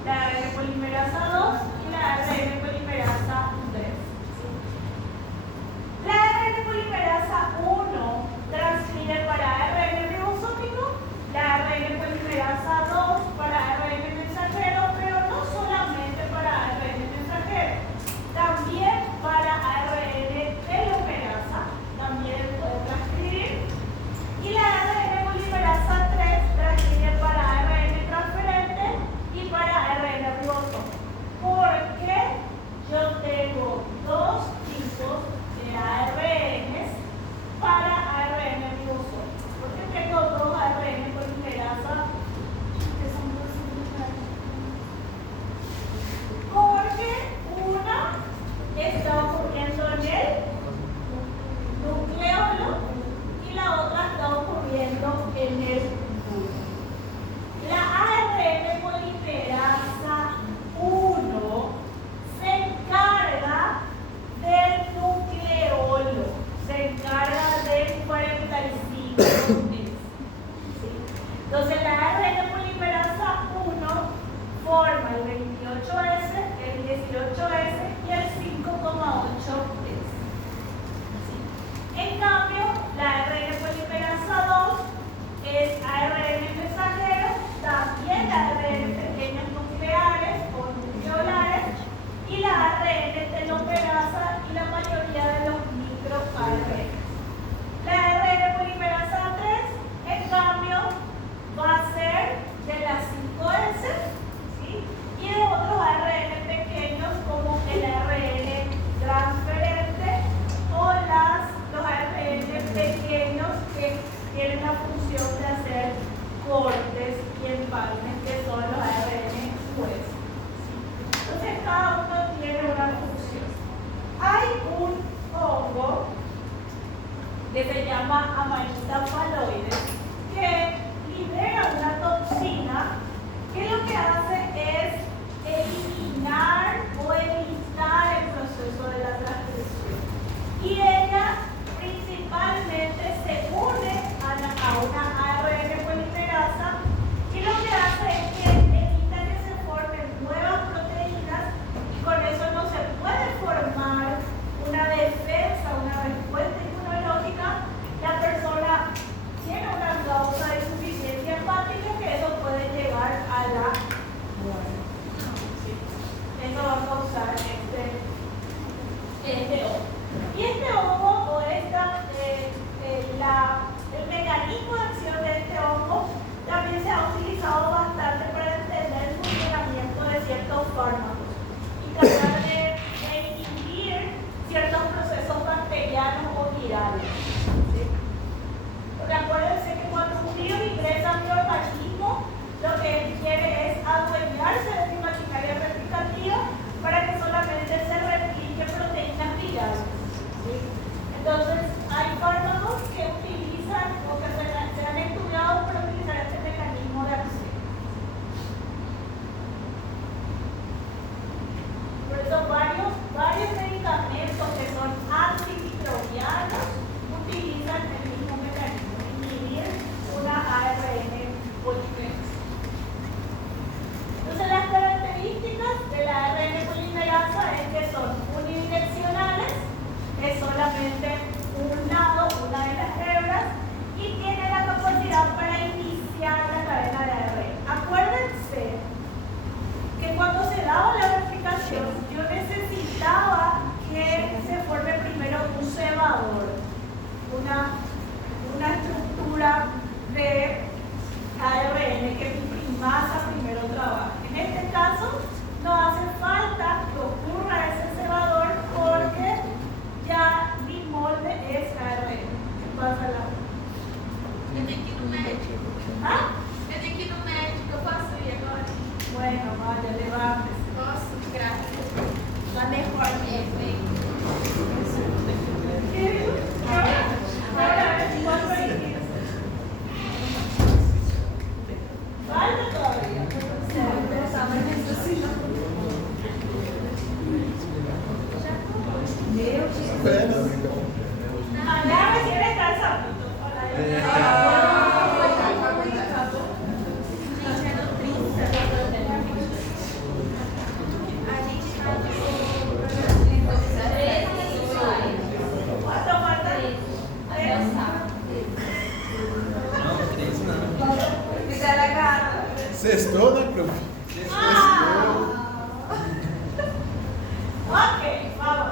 la ARN polimerasa 2 y la ARN polimerasa 3. La ARN polimerasa 1 transfiere para ARN ribosómico, la ARN polimerasa 2 para ARN mensajero, pero no solamente para ARN mensajero, también para ARN telomerasa, también puede transcribir, y la ARN polimerasa 3 transfiere para ARN transferente y para ARN ribosómico. Porque yo tengo dos tipos de ARNs para ARN ribosómico. Porque tengo dos ARN polimerasa que son dos similares. Porque una está ocurriendo en el nucleolo y la otra está ocurriendo en el núcleo. La ARN polimerasa 1 se encarga del nucleolo, se encarga del 45 S. Entonces la ARN polimerasa 1 forma el 28S, el 18S y el 5,8S. En cambio, la ARN polimerasa 2 es ARN mensajero, también ARN pequeños nucleares o nucleolares y la ARN telomerasa y la mayoría de los microARN. La ARN polimerasa 3 que se llama amanita faloides, que libera una toxina que lo que hace es eliminar o evitar el proceso de la transcripción. Y ella principalmente se une a una ARN polimerasa y lo que hace es que evita que se formen nuevas proteínas y con eso no se puede formar una defensa, una respuesta inmunológica. La persona tiene una causa de insuficiencia hepática que eso puede llegar a la muerte. Eso va a causar este hongo. Y este hongo o el mecanismo de acción de este hongo también se ha utilizado bastante para entender el funcionamiento de ciertos fármacos y tratar de inhibir ciertos procesos bacterianos o virales. ¿Sí? Porque acuérdense que cuando un virus ingresa a mi organismo, lo que él quiere es adueñarse de mi maquinaria replicativa para que solamente se replique proteínas virales. ¿Sí? Entonces, hay fármacos que utilizan o que se han estudiado para utilizar este mecanismo de acción. Por eso, varios medicamentos que son antimicrobianos utilizan el mismo mecanismo, inhibir una ARN polimerasa. Entonces, las características de la ARN polimerasa es que son unidireccionales, es solamente un lado, una de las hebras, y tiene la capacidad para iniciar la cadena de ARN. Acuérdense que cuando se daba la replicación, yo necesitaba que se forme primero un cebador, una estructura de ARN que mi primasa primero trabaje. En este caso, no hace falta que ocurra ese cebador porque ya mi molde es ARN. ¿Qué pasa lá? Eu tenho que ir no médico. ¿Ah? Eu tenho que ir no médico. Eu posso ir agora? Bueno, vaya, levante. Posso? Graças. La mejor. Vem. Ahora, ¿cuánto hay? Falta todavía. Allá recién está el sapito. ¿Cuánto falta? Sextou, né, prof? Ok, vamos.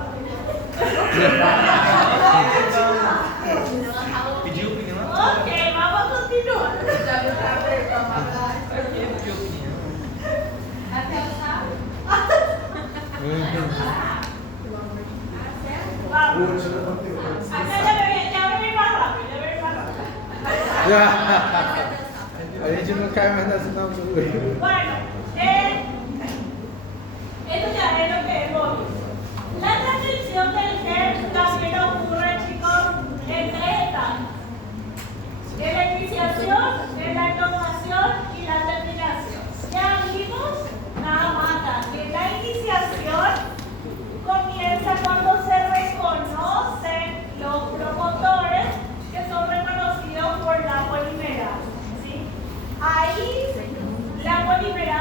Pediu opinião? Ok, vamos a continuar. Até o sábado. Vamos. Acá ya me más rápido, ya me más rápido. A gente não cai mais nessa não. Bueno, esto ya es lo que es obvio. La transcripción del gen también ocurre, chicos, en 3 etapas. En la iniciación, en la innovación y la terminación. Ya vimos, nada más, que la iniciación comienza cuando se reconocen los promotores que son reconocidos por la polimerasa. ¿Sí? Ahí la polimerasa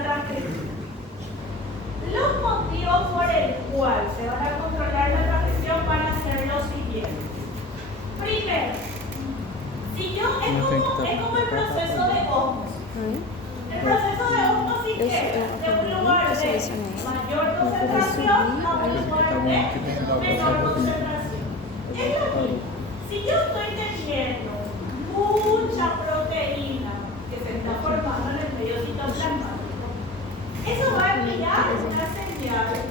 la transcripción. Los motivos por el cual se van a controlar la transcripción van a ser los siguientes. Primero, si yo es como el proceso de osmosis. El proceso de osmosis es de un lugar de mayor concentración a un lugar de menor concentración. Es lo mismo. Si yo estoy teniendo mucha proteína que se está formando en el medio citoplasmático, eso va a enviar una señal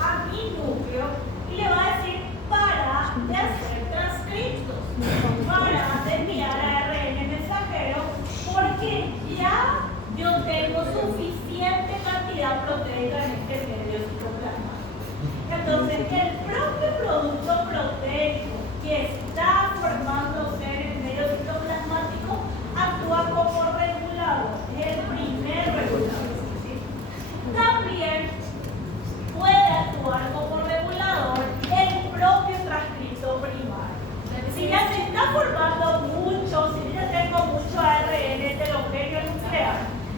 a mi núcleo y le va a decir para de hacer transcriptos, para de enviar ARN mensajero, porque ya yo tengo suficiente cantidad proteica en este medio citoplasmático. Entonces, el propio producto proteico que está formándose en el medio citoplasmático actúa como regulador, es el primer regulador. ¿Sí? También puede actuar como regulador el propio transcripto primario. Si ya se está formando mucho, si ya tengo mucho ARN heterogéneo nuclear,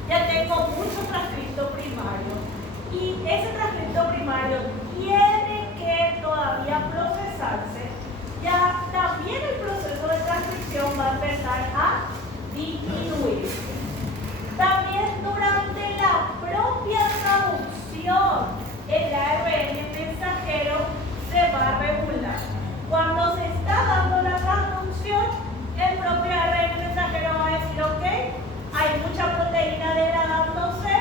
ya tengo mucho transcripto primario, y ese transcripto primario tiene que todavía procesarse, ya también el proceso de transcripción va a empezar a disminuir. También durante la propia traducción, el ARN mensajero se va a regular. Cuando se está dando la traducción, el propio ARN mensajero va a decir, ok, hay mucha proteína degradándose,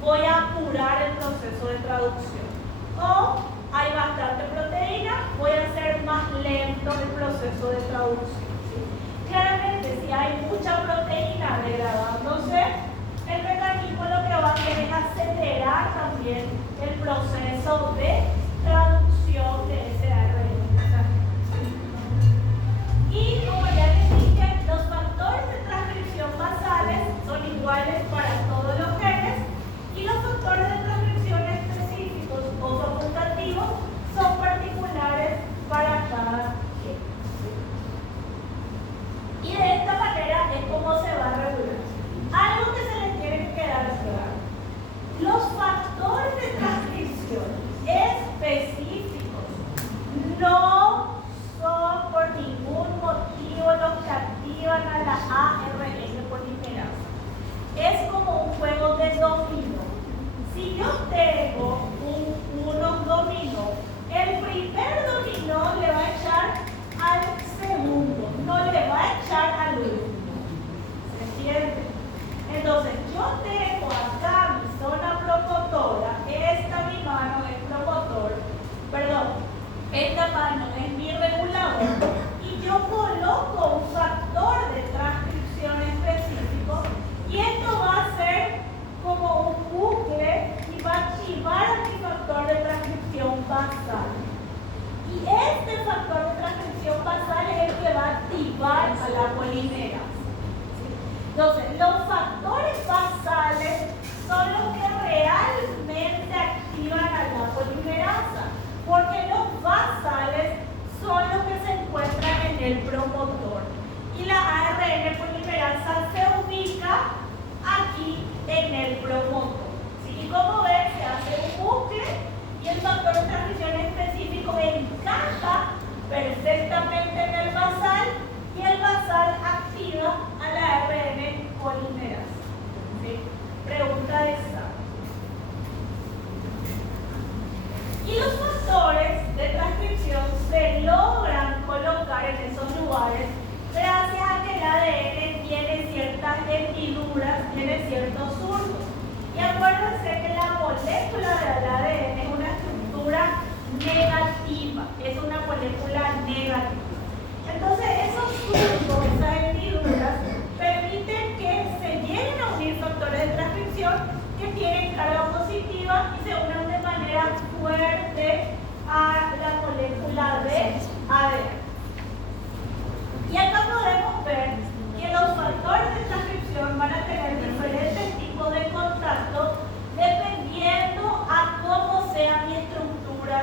voy a apurar el proceso de traducción. O hay bastante proteína, voy a hacer más lento el proceso de traducción. ¿Sí? Claramente, si hay mucha proteína degradándose, el mecanismo lo que va a hacer es acelerar también el proceso de traducción de ese ARN mensajero. Y como ya les dije, los factores de transcripción basales son iguales para todos los genes y los factores de transcripción específicos o facultativos son particulares para cada gen. Y de esta manera es como se va a regular. Algo que se les tiene que quedar claro. Los factores de transcripción específicos no son por ningún motivo los que activan a la ARN polimerasa. Es como un juego de dominó. Si yo tengo unos dominó, el primer dominó le va a echar al segundo, no le va a echar al último. ¿Se entiende? Entonces, yo tengo acá mi zona promotora, esta mi mano es promotor, perdón, esta mano es mi regulador, y yo coloco un factor de transcripción específico, y esto va a ser como un bucle y va a activar a mi factor de transcripción basal. Y este factor de transcripción basal es el que va a activar a la polimerasa. Entonces, los factores basales son los que realmente activan a la polimerasa, porque los basales son los que se encuentran en el promotor. Y la ARN polimerasa se ubica aquí en el promotor. ¿Sí? Y como ven, se hace un bucle y el factor de transcripción específico encaja perfectamente en el basal y el basal activa a la ARN polimerasa. ¿Sí? Pregunta de examen. Y los factores de transcripción se logran colocar en esos lugares gracias a que el ADN tiene ciertas hendiduras, tiene ciertos surcos. Y acuérdense que la molécula del ADN es una estructura negativa, es una molécula negativa. Entonces, esos surcos, esas hendiduras, permiten que se lleguen a unir factores de transcripción que tienen carga positiva y se unan de manera fuerte a la molécula de ADN. Y acá podemos ver que los factores de transcripción van a tener diferentes tipos de contacto dependiendo a cómo sea mi estructura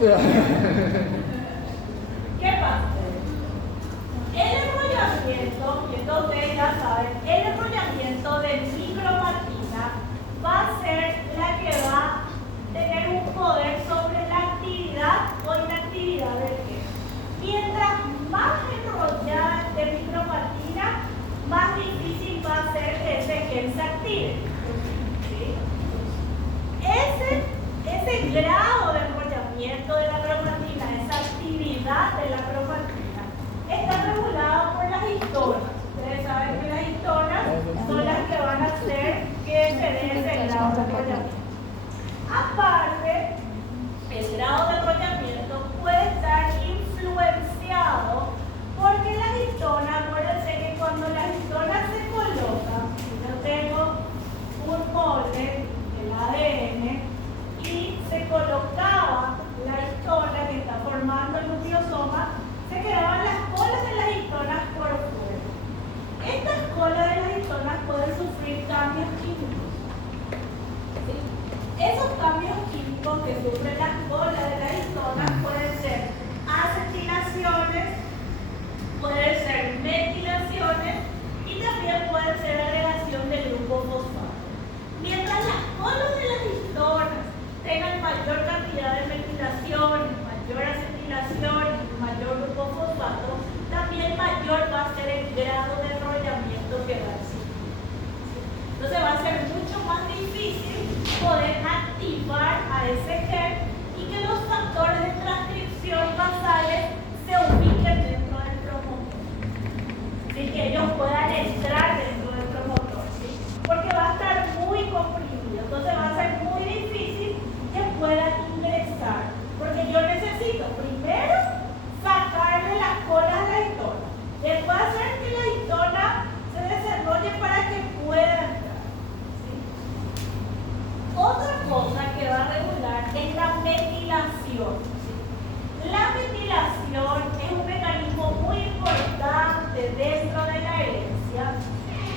¿Qué pasa? El enrollamiento, y esto ustedes ya saben, el enrollamiento de micromatina va a ser la que va a tener un poder sobre la actividad o inactividad del gen. Mientras más enrollada de micromatina, más difícil va a ser que ese gen se active. ¿Sí? Ese grado de enrollamiento de la cromatina, esa actividad de la cromatina, está regulado por las histonas. Ustedes saben que las histonas son las que van a hacer que se dé ese grado de enrollamiento. Aparte, el grado de enrollamiento puede estar influenciado porque las histonas, acuérdense que cuando las histonas se colocan, yo tengo un molde del ADN y se colocaba la histona que está formando el nucleosoma, se quedaban las colas de las histonas por fuera. Estas colas de las histonas pueden sufrir cambios químicos. ¿Sí? Esos cambios químicos que sufren las colas de las histonas pueden ser acetilaciones, pueden ser metilaciones y también pueden ser agregación del grupo fosfato. Mientras las colas de las histonas tengan mayor cantidad de metilaciones, mayor acetilación y mayor grupo fosfato, también mayor va a ser el grado de enrollamiento que va a existir. Entonces va a ser mucho más difícil poder activar a ese gen y que los factores de transcripción basales se ubiquen dentro del promotor. Así que ellos puedan entrar dentro del promotor, ¿sí? Porque va a estar muy comprimido, entonces va a ser muy difícil que puedan ingresar. Porque yo necesito primero sacarle las colas a la histona, después hacer que la histona se desarrolle para que pueda entrar. ¿Sí? Otra cosa que va a regular es la metilación. ¿Sí? La metilación es un mecanismo muy importante dentro de la herencia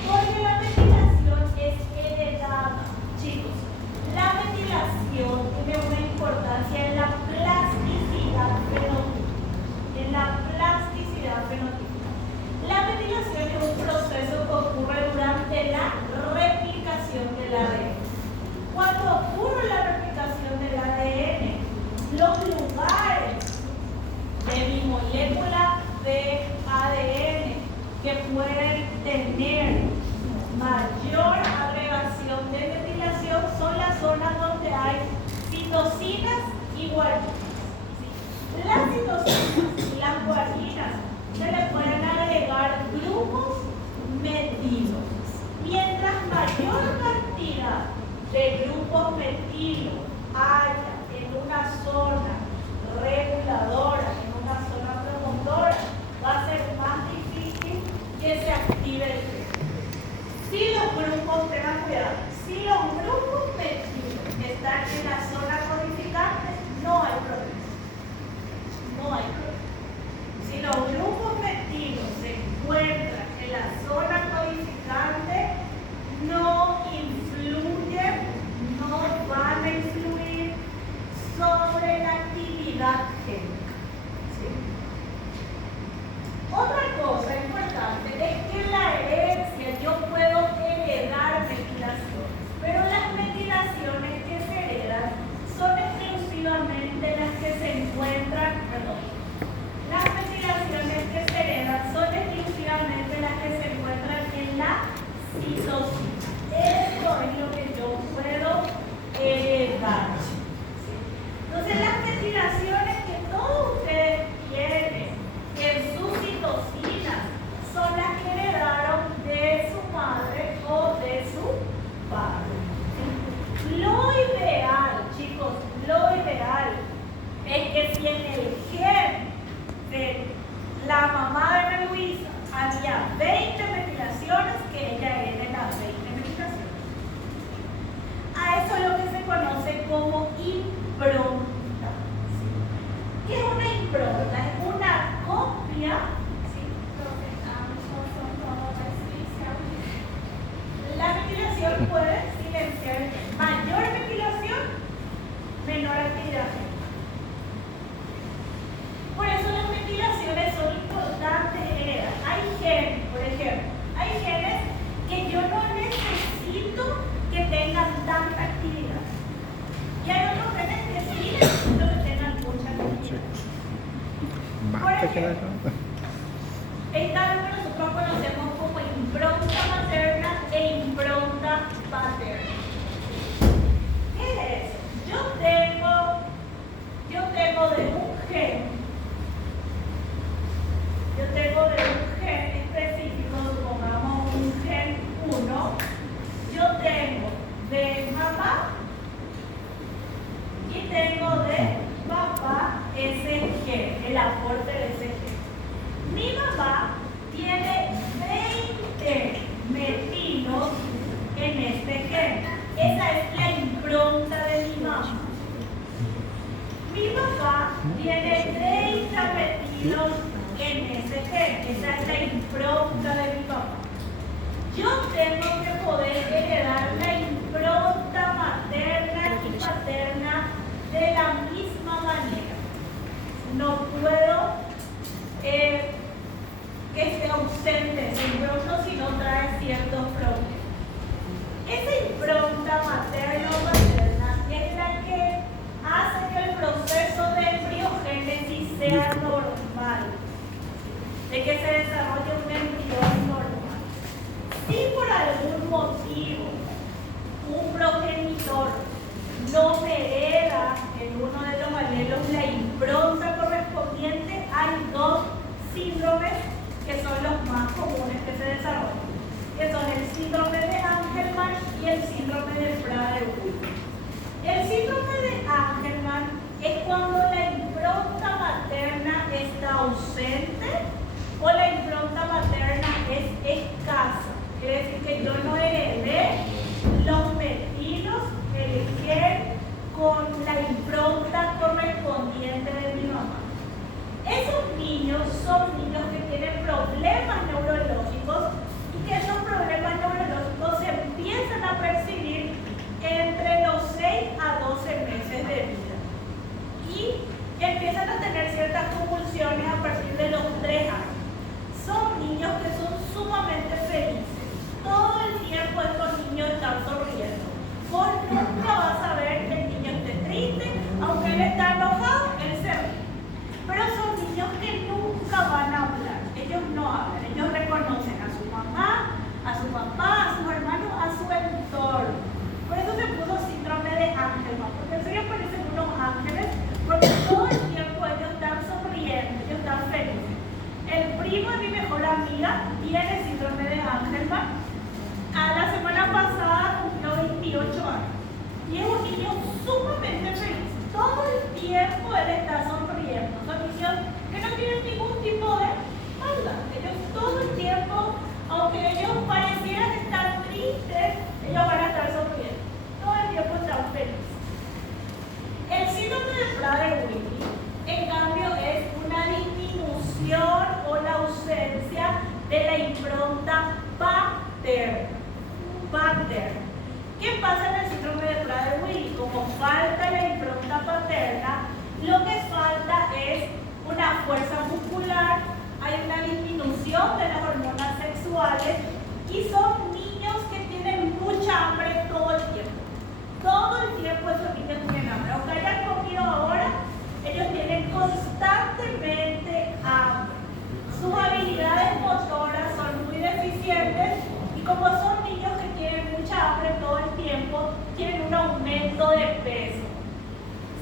porque la metilación es heredada. Chicos, la metilación tiene una importancia en la plasticidad fenotípica. En la plasticidad fenotípica. La metilación es un proceso que ocurre durante la replicación del ADN. Cuando ocurre la replicación del ADN, los lugares de mi molécula de ADN que pueden tener mayor agregación de metilación son las zonas donde hay citosinas y guarinas. ¿Sí? Las citosinas y las guarinas se le pueden agregar grupos metilo. Mientras mayor cantidad de grupos metilo haya en una zona reguladora, en una zona promotora, va a ser más difícil que se active el gen. Si los grupos, tengan cuidado, si los grupos metilo están en la zona codificante, no hay problema. No hay problema. Si los grupos metilos se encuentran en la zona codificante, no influyen, no van a influir sobre la actividad génica. ¿Sí? Otra cosa importante es que en la herencia yo puedo heredar metilaciones, pero las metilaciones que se heredan son exclusivamente las que se encuentran, las metilaciones que se heredan son exclusivamente las que se encuentran en la citosina. Esto es lo que yo puedo heredar. ¿Sí? Entonces las metilaciones que todos ustedes tienen en sus citosinas son las que heredaron de su madre o de su padre. Lo ideal, chicos, lo ideal es que si en el gen de la mamá de Ana Luisa había 20 metilaciones, que ella herede las 20 metilaciones. A eso es lo que se conoce como impronta. ¿Sí? ¿Qué es una impronta? Es una copia. ¿Sí? La metilación puede silenciar mayor metilación, menor actividad génica. que tengan tanta actividad. Y hay otros genes que sí necesito que tengan mucha actividad. Por ejemplo, está lo que nosotros conocemos como impronta materna e impronta paterna. ¿Qué es eso? Yo tengo de un gen específico, supongamos un gen 1, yo tengo de mamá y tengo de papá ese gen, el aporte de ese gen. Mi mamá tiene 20 metilos en este gen. Esa es la impronta de mi mamá. Mi papá tiene 30 metilos en ese gen. Esa es la impronta de mi papá. Yo tengo que poder heredar la impronta materna y paterna de la misma manera. No puedo que esté ausente ese impronta si no trae ciertos problemas. Esa impronta materno-paterna es la que hace que el proceso de embriogénesis sea normal, de que se desarrolle un embrión normal. Si por algún motivo un progenitor no me hereda en uno de los alelos la impronta correspondiente, hay dos síndromes que son los más comunes que se desarrollan, que son el síndrome de Angelman y el síndrome de Prader-Willi. El síndrome de Angelman es cuando la impronta materna está ausente o la impronta materna es escasa. Quiere decir que yo no heredé los metilos, el gen, con la impronta correspondiente de mi mamá. Esos niños son niños que tienen problemas neurológicos y que esos problemas neurológicos se empiezan a percibir entre los 6 a 12 meses de vida y empiezan a tener ciertas convulsiones a partir de los 3 años. Son niños que son sumamente felices. Todo el tiempo estos niños están sonriendo. Vos nunca vas a ver que el niño esté triste, aunque él está enojado, él se ríe. Pero son niños que nunca van a hablar. Ellos no hablan, ellos reconocen a su mamá, a su papá, a sus hermanos, a su entorno. Por eso se puso síndrome de Angelman, porque en serio parecen unos ángeles, porque todo el tiempo ellos están sonriendo, ellos están felices. El primo de mi mejor amiga tiene síndrome de Angelman. La semana pasada cumplió 28 años y es un niño sumamente feliz. Todo el tiempo él está sonriendo. Son niños que no tienen ningún tipo de maldad. Ellos todo el tiempo, aunque ellos parecieran estar tristes, ellos van a estar sonriendo. Todo el tiempo están felices. El síndrome de Prader-Willi, en cambio, es una disminución o la ausencia de la impronta paterna. ¿Qué pasa en el síndrome de Prader-Willi? Como falta la impronta paterna, lo que falta es una fuerza muscular, hay una disminución de las hormonas sexuales y son niños que tienen mucha hambre todo el tiempo. Todo el tiempo esos niños tienen hambre. Aunque hayan comido ahora, ellos tienen constantemente hambre. Sus habilidades motoras son muy deficientes y como son niños que tienen mucha hambre todo el tiempo, tienen un aumento de peso.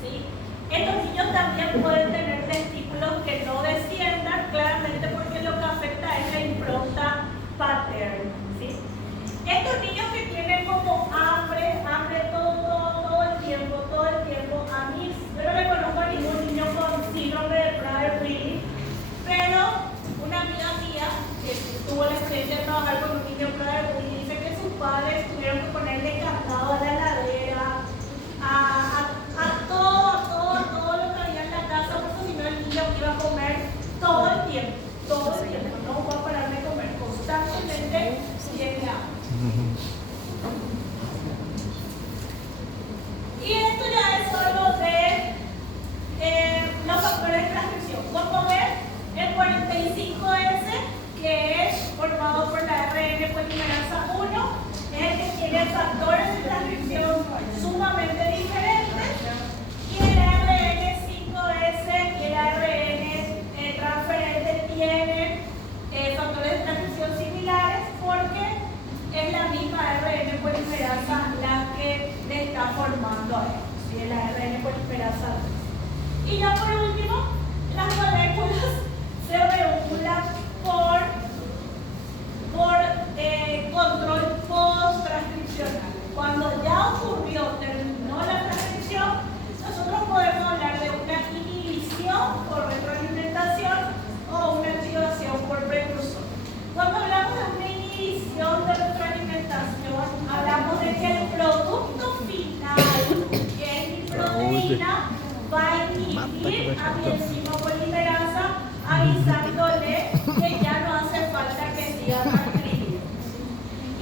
¿Sí? Estos niños también pueden tener testículos que no desciendan, claramente porque lo que afecta es la impronta paterna. ¿Sí? Estos niños que tienen como hambre todo el tiempo, a mí, yo no reconozco a ningún niño con síndrome de Prader-Willi, pero una amiga mía que tuvo la experiencia de trabajar con un niño Prader-Willi dice que sus padres tuvieron que ponerle candado a la heladera, a todo lo que había en la casa, porque si no el niño iba a comer todo el tiempo, no va a parar de comer constantemente tiene hambre. Y esto ya es solo de los factores de transcripción. Como ven, el 45S, que es formado por la ARN polimerasa 1, es el que tiene factores de formando esto, ¿sí? El ARN polimerasa 3. Y ya por último, las moléculas se regulan por control post-transcripcional. Cuando ya terminó la transcripción, nosotros podemos hablar de una inhibición por retroalimentación o una activación por precursor. Cuando hablamos de una inhibición de retroalimentación, hablamos de que el producto final, que es mi proteína, va a inhibir a mi enzima polimerasa, avisándole que ya no hace falta que siga transcribiendo.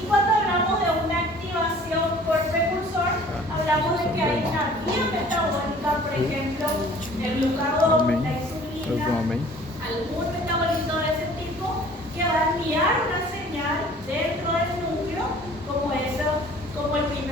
Y cuando hablamos de una activación por precursor, hablamos de que hay una vía metabólica, por ejemplo, el glucagón, la insulina, algún metabolito de ese tipo, que va a enviar una señal dentro del núcleo, como el primer